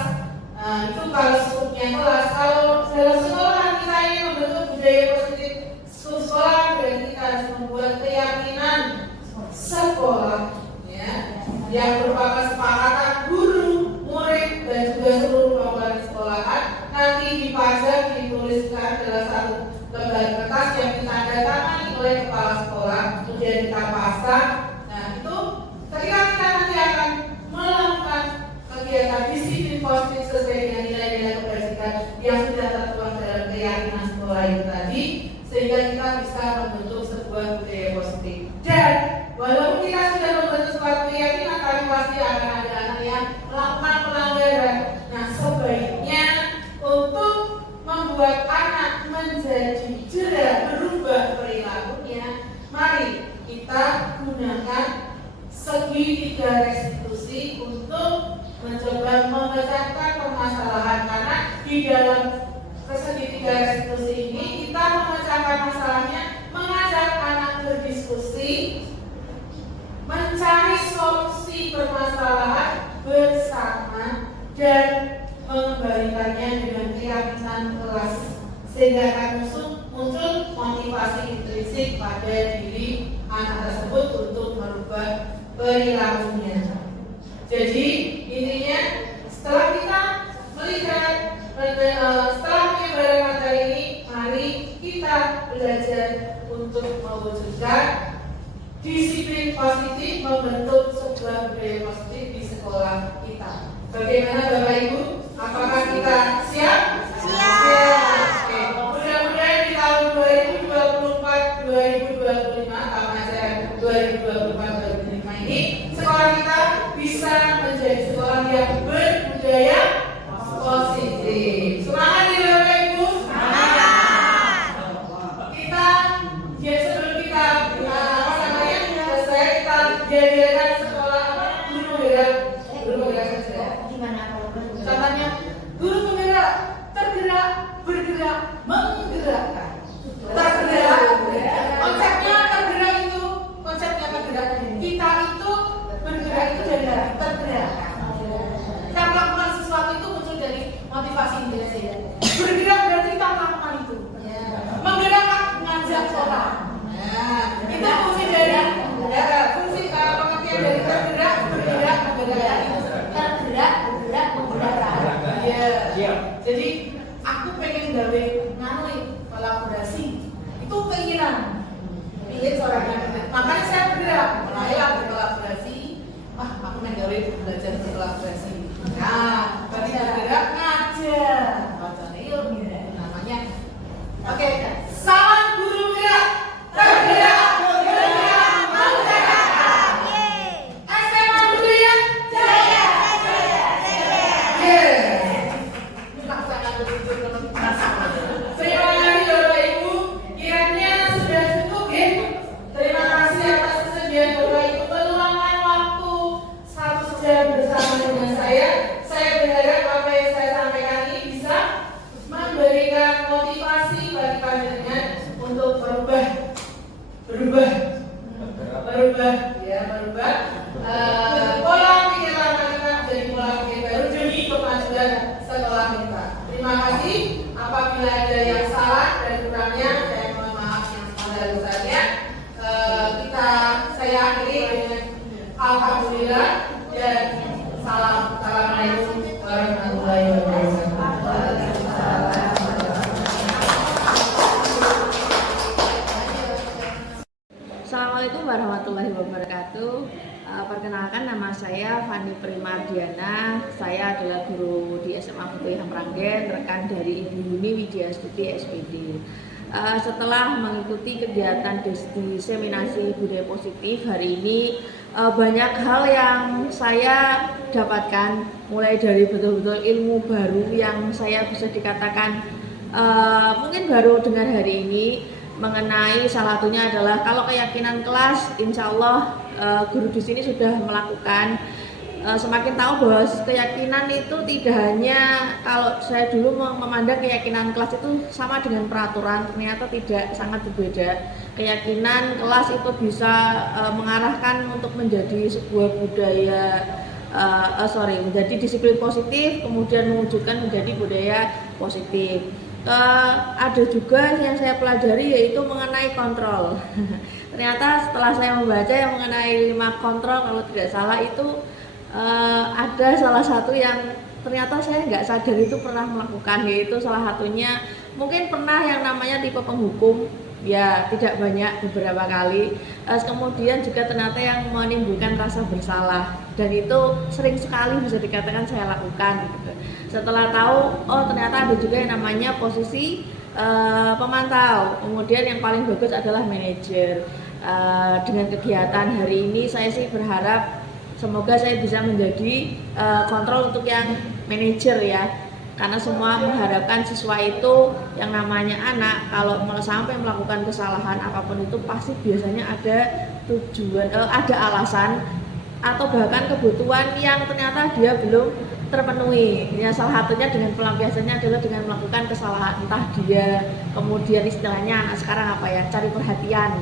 Itu kalau skupnya kelas, kalau dalam sekolah kita ingin membentuk budaya positif sekolah, berarti kita harus membuat keyakinan sekolah, ya, yang berupa kesepakatan guru, murid, dan juga seluruh komponen sekolahan. Nanti dipajang, dituliskan dalam satu lembar kertas yang ditandatangani oleh kepala sekolah, kemudian kita pasang. Nah, itu ketika kita nanti akan melakukan kegiatan disiplin positif sesuai dengan nilai-nilai kebajikan yang sudah tertuang dalam keyakinan sekolah itu tadi, sehingga kita bisa membentuk sebuah budaya positif. Dan walaupun kita sudah membentuk suatu keyakinan, tapi pasti akan ada anak yang melakukan pelanggaran. Nah, sebaiknya untuk membuat anak menjadi jera, berubah perilakunya, mari kita gunakan segitiga restitusi untuk mencoba memecahkan permasalahan. Karena di dalam segitiga restitusi ini kita memecahkan masalahnya, mengajak anak berdiskusi, mencari solusi permasalahan bersama, dan mengembalikannya dengan keyakinan kelas, sehingga akan muncul motivasi intrinsik pada diri anak tersebut untuk merubah perilakunya. Jadi intinya, setelah kita melihat, setelah menyebarkan materi ini, mari kita belajar untuk mewujudkan disiplin positif, membentuk sebuah budaya positif di sekolah kita. Bagaimana Bapak Ibu? Apakah kita siap? Siap. Oke. Mudah-mudahan di tahun 2024-2025, tahun ajaran 2024-2025 ini, sekolah kita bisa menjadi sekolah yang berbudaya positif. Semangat ya Bapak Ibu. Kita sebelum kita selesai, kita jadikan sekolah guru penggerak saja. Gimana kalau Contohnya guru penggerak menggawe belajar berkolaborasi. Nah, bagi bergerak ngajar, bacanya yuk namanya. Oke, salam guru gerak, tergerak, bergerak, menggerakkan. SMA Berduyang, jaya, jaya, jaya. Sangat bersyukur teman-teman. Terima kasih Bapak Ibu, kiranya sudah cukup ya. Terima kasih atas kesediaan Bapak Ibu meluangkan waktu 1 jam bersama dengan saya. Saya berharap apa yang saya sampaikan ini bisa memberikan motivasi bagi panjenengan untuk berubah, pola pikir lama kita menjadi pola pikir baru demi kemajuan sekolah kita. Terima kasih. Apabila ada yang salah dan kurangnya, saya mohon maaf yang sebesar-besarnya. Saya akhiri dengan alhamdulillah dan salam. Assalamualaikum warahmatullahi wabarakatuh. Assalamualaikum warahmatullahi wabarakatuh. Perkenalkan, nama saya Fani Primardiana. Saya adalah guru di SMA Berduyang Meranggen, rekan dari Ibu Yuni Widya Stuti SPD. Setelah mengikuti kegiatan diseminasi budaya positif hari ini, banyak hal yang saya dapatkan, mulai dari betul-betul ilmu baru yang saya bisa dikatakan mungkin baru dengar hari ini, mengenai salah satunya adalah kalau keyakinan kelas, insya Allah guru di sini sudah melakukan. Semakin tahu bahwa keyakinan itu tidak hanya, kalau saya dulu memandang keyakinan kelas itu sama dengan peraturan, ternyata tidak, sangat berbeda. Keyakinan kelas itu bisa mengarahkan untuk menjadi sebuah budaya, menjadi disiplin positif, kemudian mewujudkan menjadi budaya positif. Ada juga yang saya pelajari yaitu mengenai kontrol. Ternyata setelah saya membaca yang mengenai 5 kontrol, kalau tidak salah itu ada salah satu yang ternyata saya nggak sadar itu pernah melakukan, yaitu salah satunya mungkin pernah yang namanya tipe penghukum, ya tidak banyak, beberapa kali. Kemudian juga ternyata yang menimbulkan rasa bersalah, dan itu sering sekali bisa dikatakan saya lakukan gitu. Setelah tahu, oh ternyata ada juga yang namanya posisi pemantau, kemudian yang paling bagus adalah manajer. Dengan kegiatan hari ini saya sih berharap semoga saya bisa menjadi kontrol untuk yang manajer ya, karena semua mengharapkan siswa itu yang namanya anak kalau sampai melakukan kesalahan apapun itu pasti biasanya ada tujuan, ada alasan atau bahkan kebutuhan yang ternyata dia belum terpenuhi. Ya, salah satunya dengan pelampiasannya adalah dengan melakukan kesalahan, entah dia kemudian istilahnya anak sekarang apa ya, cari perhatian.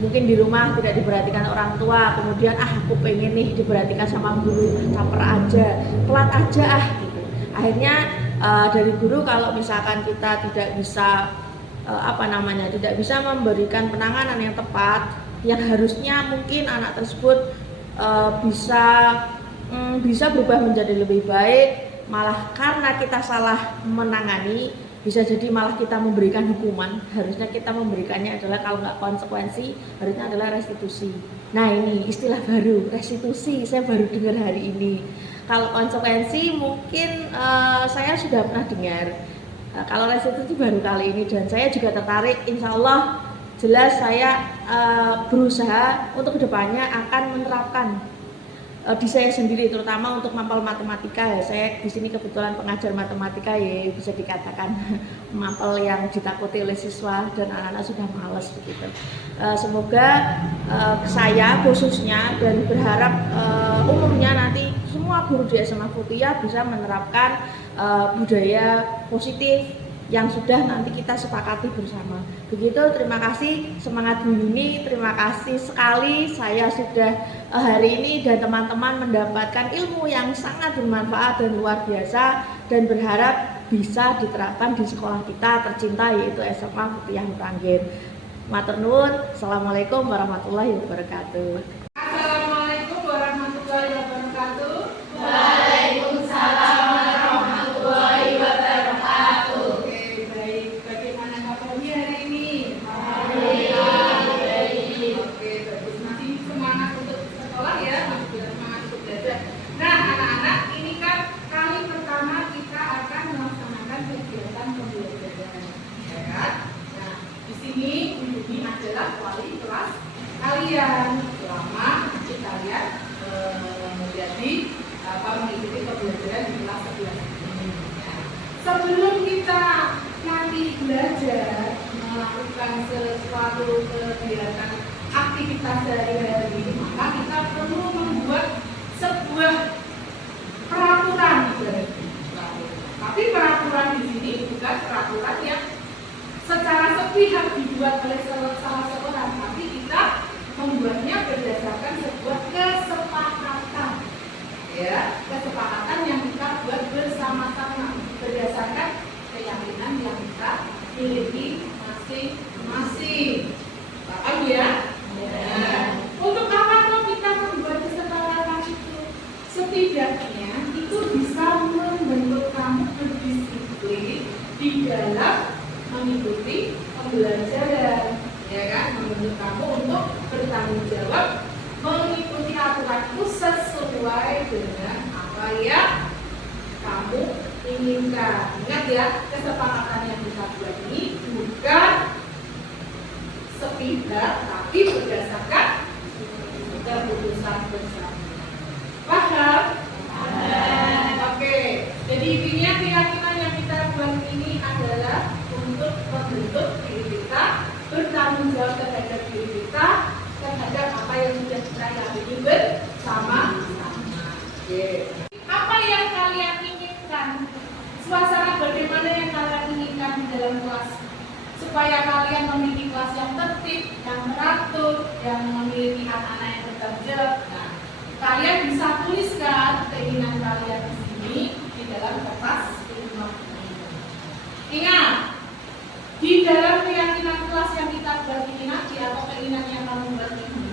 Mungkin di rumah tidak diperhatikan orang tua, kemudian aku pengen nih diperhatikan sama guru, caper aja, pelat aja gitu. Akhirnya dari guru kalau misalkan kita tidak bisa tidak bisa memberikan penanganan yang tepat, yang harusnya mungkin anak tersebut bisa berubah menjadi lebih baik, malah karena kita salah menangani, bisa jadi malah kita memberikan hukuman. Harusnya kita memberikannya adalah kalau nggak konsekuensi, harusnya adalah restitusi. Nah ini istilah baru, restitusi, saya baru dengar hari ini. Kalau konsekuensi mungkin saya sudah pernah dengar. Kalau restitusi baru kali ini, dan saya juga tertarik. Insya Allah jelas saya berusaha untuk kedepannya akan menerapkan di saya sendiri, terutama untuk mapel matematika ya. Saya di sini kebetulan pengajar matematika ya, bisa dikatakan mapel yang ditakuti oleh siswa dan anak-anak sudah malas begitu. Semoga saya khususnya dan berharap umumnya nanti semua guru di SMA Mutia bisa menerapkan budaya positif yang sudah nanti kita sepakati bersama. Begitu, terima kasih, semangat Bu Yuni, terima kasih sekali saya sudah hari ini dan teman-teman mendapatkan ilmu yang sangat bermanfaat dan luar biasa, dan berharap bisa diterapkan di sekolah kita tercinta yaitu SMA Berduyang Meranggen. Matur nuwun. Assalamualaikum warahmatullahi wabarakatuh. Assalamualaikum warahmatullahi wabarakatuh. Waalaikumsalam warahmatullahi wabarakatuh. Oke, baik. Bagaimana kabarnya hari ini? Baik. Oke, bagus. Masih semangat untuk sekolah ya, masih semangat untuk belajar. mengikuti pembelajaran di kelas 11 ini. Sebelum kita nanti belajar melakukan sesuatu kegiatan aktivitas sehari-hari, maka kita perlu membuat sebuah peraturan. Tapi peraturan di sini bukan peraturan yang secara sepihak dibuat oleh salah seorang, tapi kita membuatnya berdasarkan sebuah kesepakatan. Ya, kesepakatan yang kita buat bersama-sama berdasarkan keyakinan yang kita miliki masing-masing. Paham ya? Ya. Untuk apa tuh kita membuat kesepakatan itu? Setidaknya itu bisa membentuk kamu berdisiplin di dalam mengikuti pembelajaran, ya kan? Membentuk kamu untuk bertanggung jawab mengikuti aturan itu sesuai dengan apa yang kamu inginkan. Ingat ya, kesepakatan yang kita buat ini bukan sepihak, tapi berdasarkan keputusan bersama. Paham? Oke. Jadi intinya keyakinan yang kita buat ini adalah untuk membentuk diri kita, bertanggung jawab terhadap diri kita, terhadap apa yang sudah kita yakini bersama-sama. Apa yang kalian inginkan? Suasana bagaimana yang kalian inginkan di dalam kelas? Supaya kalian memiliki kelas yang tertib, yang teratur, yang memiliki anak-anak yang bertanggung jawab. Nah, kalian bisa tuliskan keinginan kalian di sini di dalam kertas ini. Ingat, di dalam keyakinan kelas yang kita buat ini nanti atau keinginan yang kamu buat ini,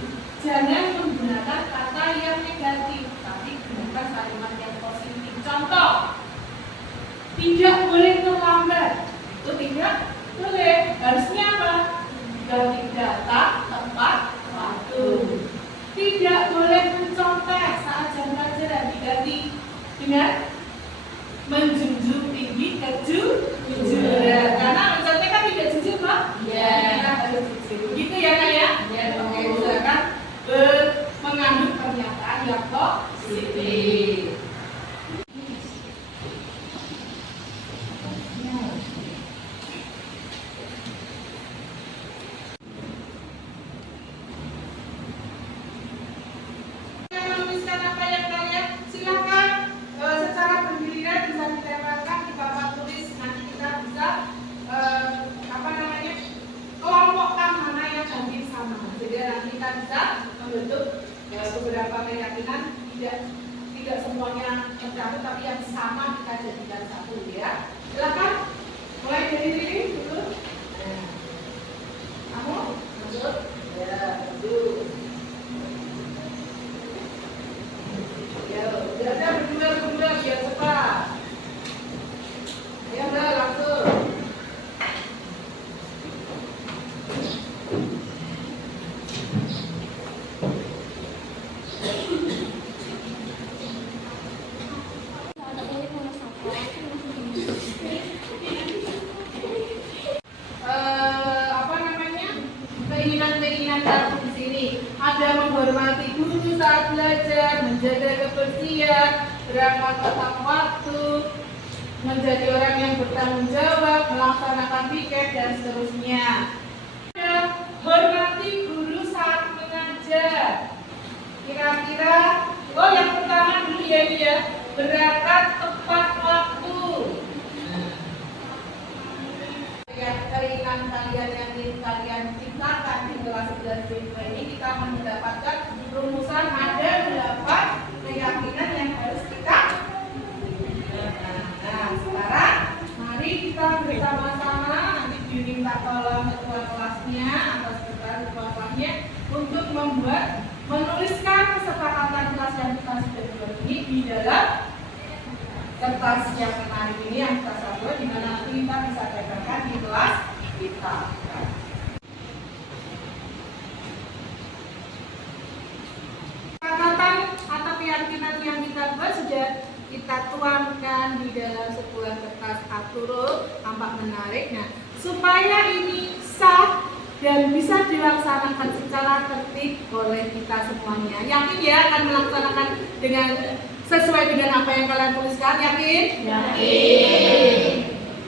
jangan menggunakan kata yang negatif, tapi gunakan kalimat yang positif. Contoh, tidak boleh terlambat. Itu tidak boleh. Harusnya apa? Ganti data, tempat, waktu. Tidak boleh mencontek saat jam pelajaran, diganti dengan menjunjung tinggi kejujuran. Karena mencontek kan tidak jujur, Pak? Iya. Kita harus jujur. Gitu ya, Kak ya? Iya. Oke, silakan mengandung pernyataan yang positif. Beberapa keyakinan tidak semuanya tercakup, tapi yang sama kita jadikan satu ya. Silakan mulai dari diri dulu. Kamu masuk ya, masuk. Ya, belajar berdua biar cepat. Ya udah langsung. Keinginan kamu di sini ada menghormati guru saat belajar, menjaga kebersihan, berangkat tepat waktu, menjadi orang yang bertanggung jawab, melaksanakan piket dan seterusnya. Hormati guru saat mengajar. Kira-kira, yang pertama dulu ya dia berangkat tepat waktu. Keinginan kalian yang ingin kalian ciptakan di kelas 11 ini, kita mendapatkan rumusan ada 8 keyakinan yang harus kita. Nah, sekarang mari kita bersama-sama, nanti diminta tolong ketua kelasnya atau sekretaris ketua kelasnya untuk menuliskan kesepakatan kelas yang kita sudah buat ini di dalam kertas yang menarik ini yang kita buat, di mana nanti kita bisa dapatkan di kelas kita. Kesepakatan atau keyakinan yang kita buat sudah kita tuangkan di dalam sebuah kertas A4 tampak menarik. Nah, supaya ini sah, dan bisa dilaksanakan secara tertib oleh kita semuanya. Yakin ya akan melaksanakan dengan sesuai dengan apa yang kalian tuliskan? Yakin? Yakin.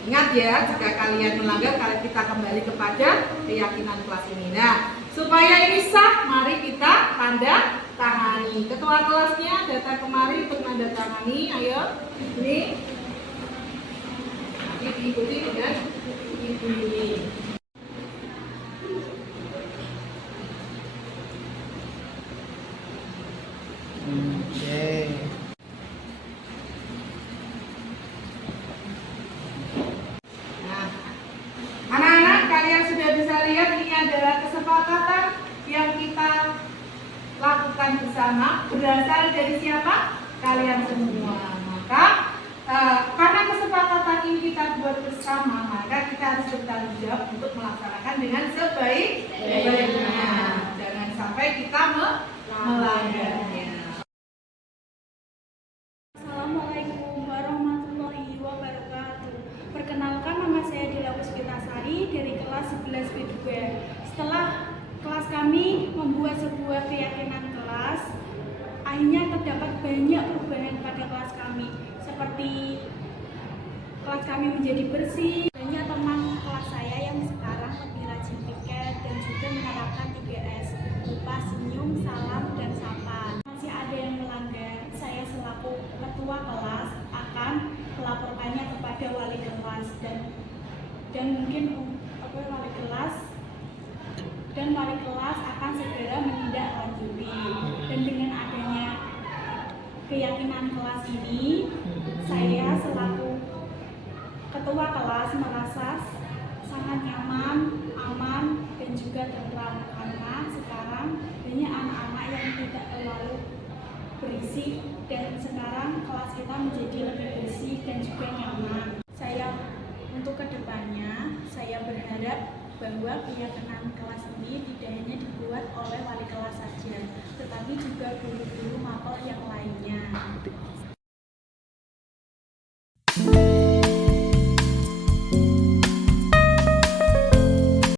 Ingat ya, jika kalian melanggar, kalian kita kembali kepada keyakinan kelas ini. Nah, supaya ini sah, mari kita tanda tangani. Ketua kelasnya datang kemari untuk tanda tangani. Ayo, ini diikuti dengan Ibu Yuni. Nah, anak-anak, kalian sudah bisa lihat ini adalah kesepakatan yang kita lakukan bersama, berasal dari siapa? Kalian semua. Maka karena kesepakatan ini kita buat bersama, maka kita harus bertanggung jawab untuk melaksanakan dengan sebaik-baiknya. Jangan sampai kita melanggarnya. Assalamualaikum warahmatullahi wabarakatuh. Perkenalkan, nama saya Dila Puspitasari dari kelas 11 B2. Setelah kelas kami membuat sebuah keyakinan kelas, akhirnya terdapat banyak perubahan pada kelas kami. Seperti kelas kami menjadi bersih, banyak teman kelas saya yang sekarang lebih rajin piket dan juga menerapkan 3S, berupa senyum, salam, dan sapa. Masih ada yang melanggar, saya selaku ketua kelas akan melaporkannya kepada wali kelas dan mungkin wali kelas akan segera menindaklanjuti. Dan dengan adanya keyakinan kelas ini, saya selaku ketua kelas merasa sangat nyaman, aman, dan juga tentram karena sekarang banyak anak-anak yang tidak terlalu berisik dan sekarang kelas kita menjadi lebih bersih dan juga nyaman. Untuk kedepannya, saya berharap bahwa keyakinan kelas ini tidak hanya dibuat oleh wali kelas saja, tetapi juga guru-guru mapel yang lainnya.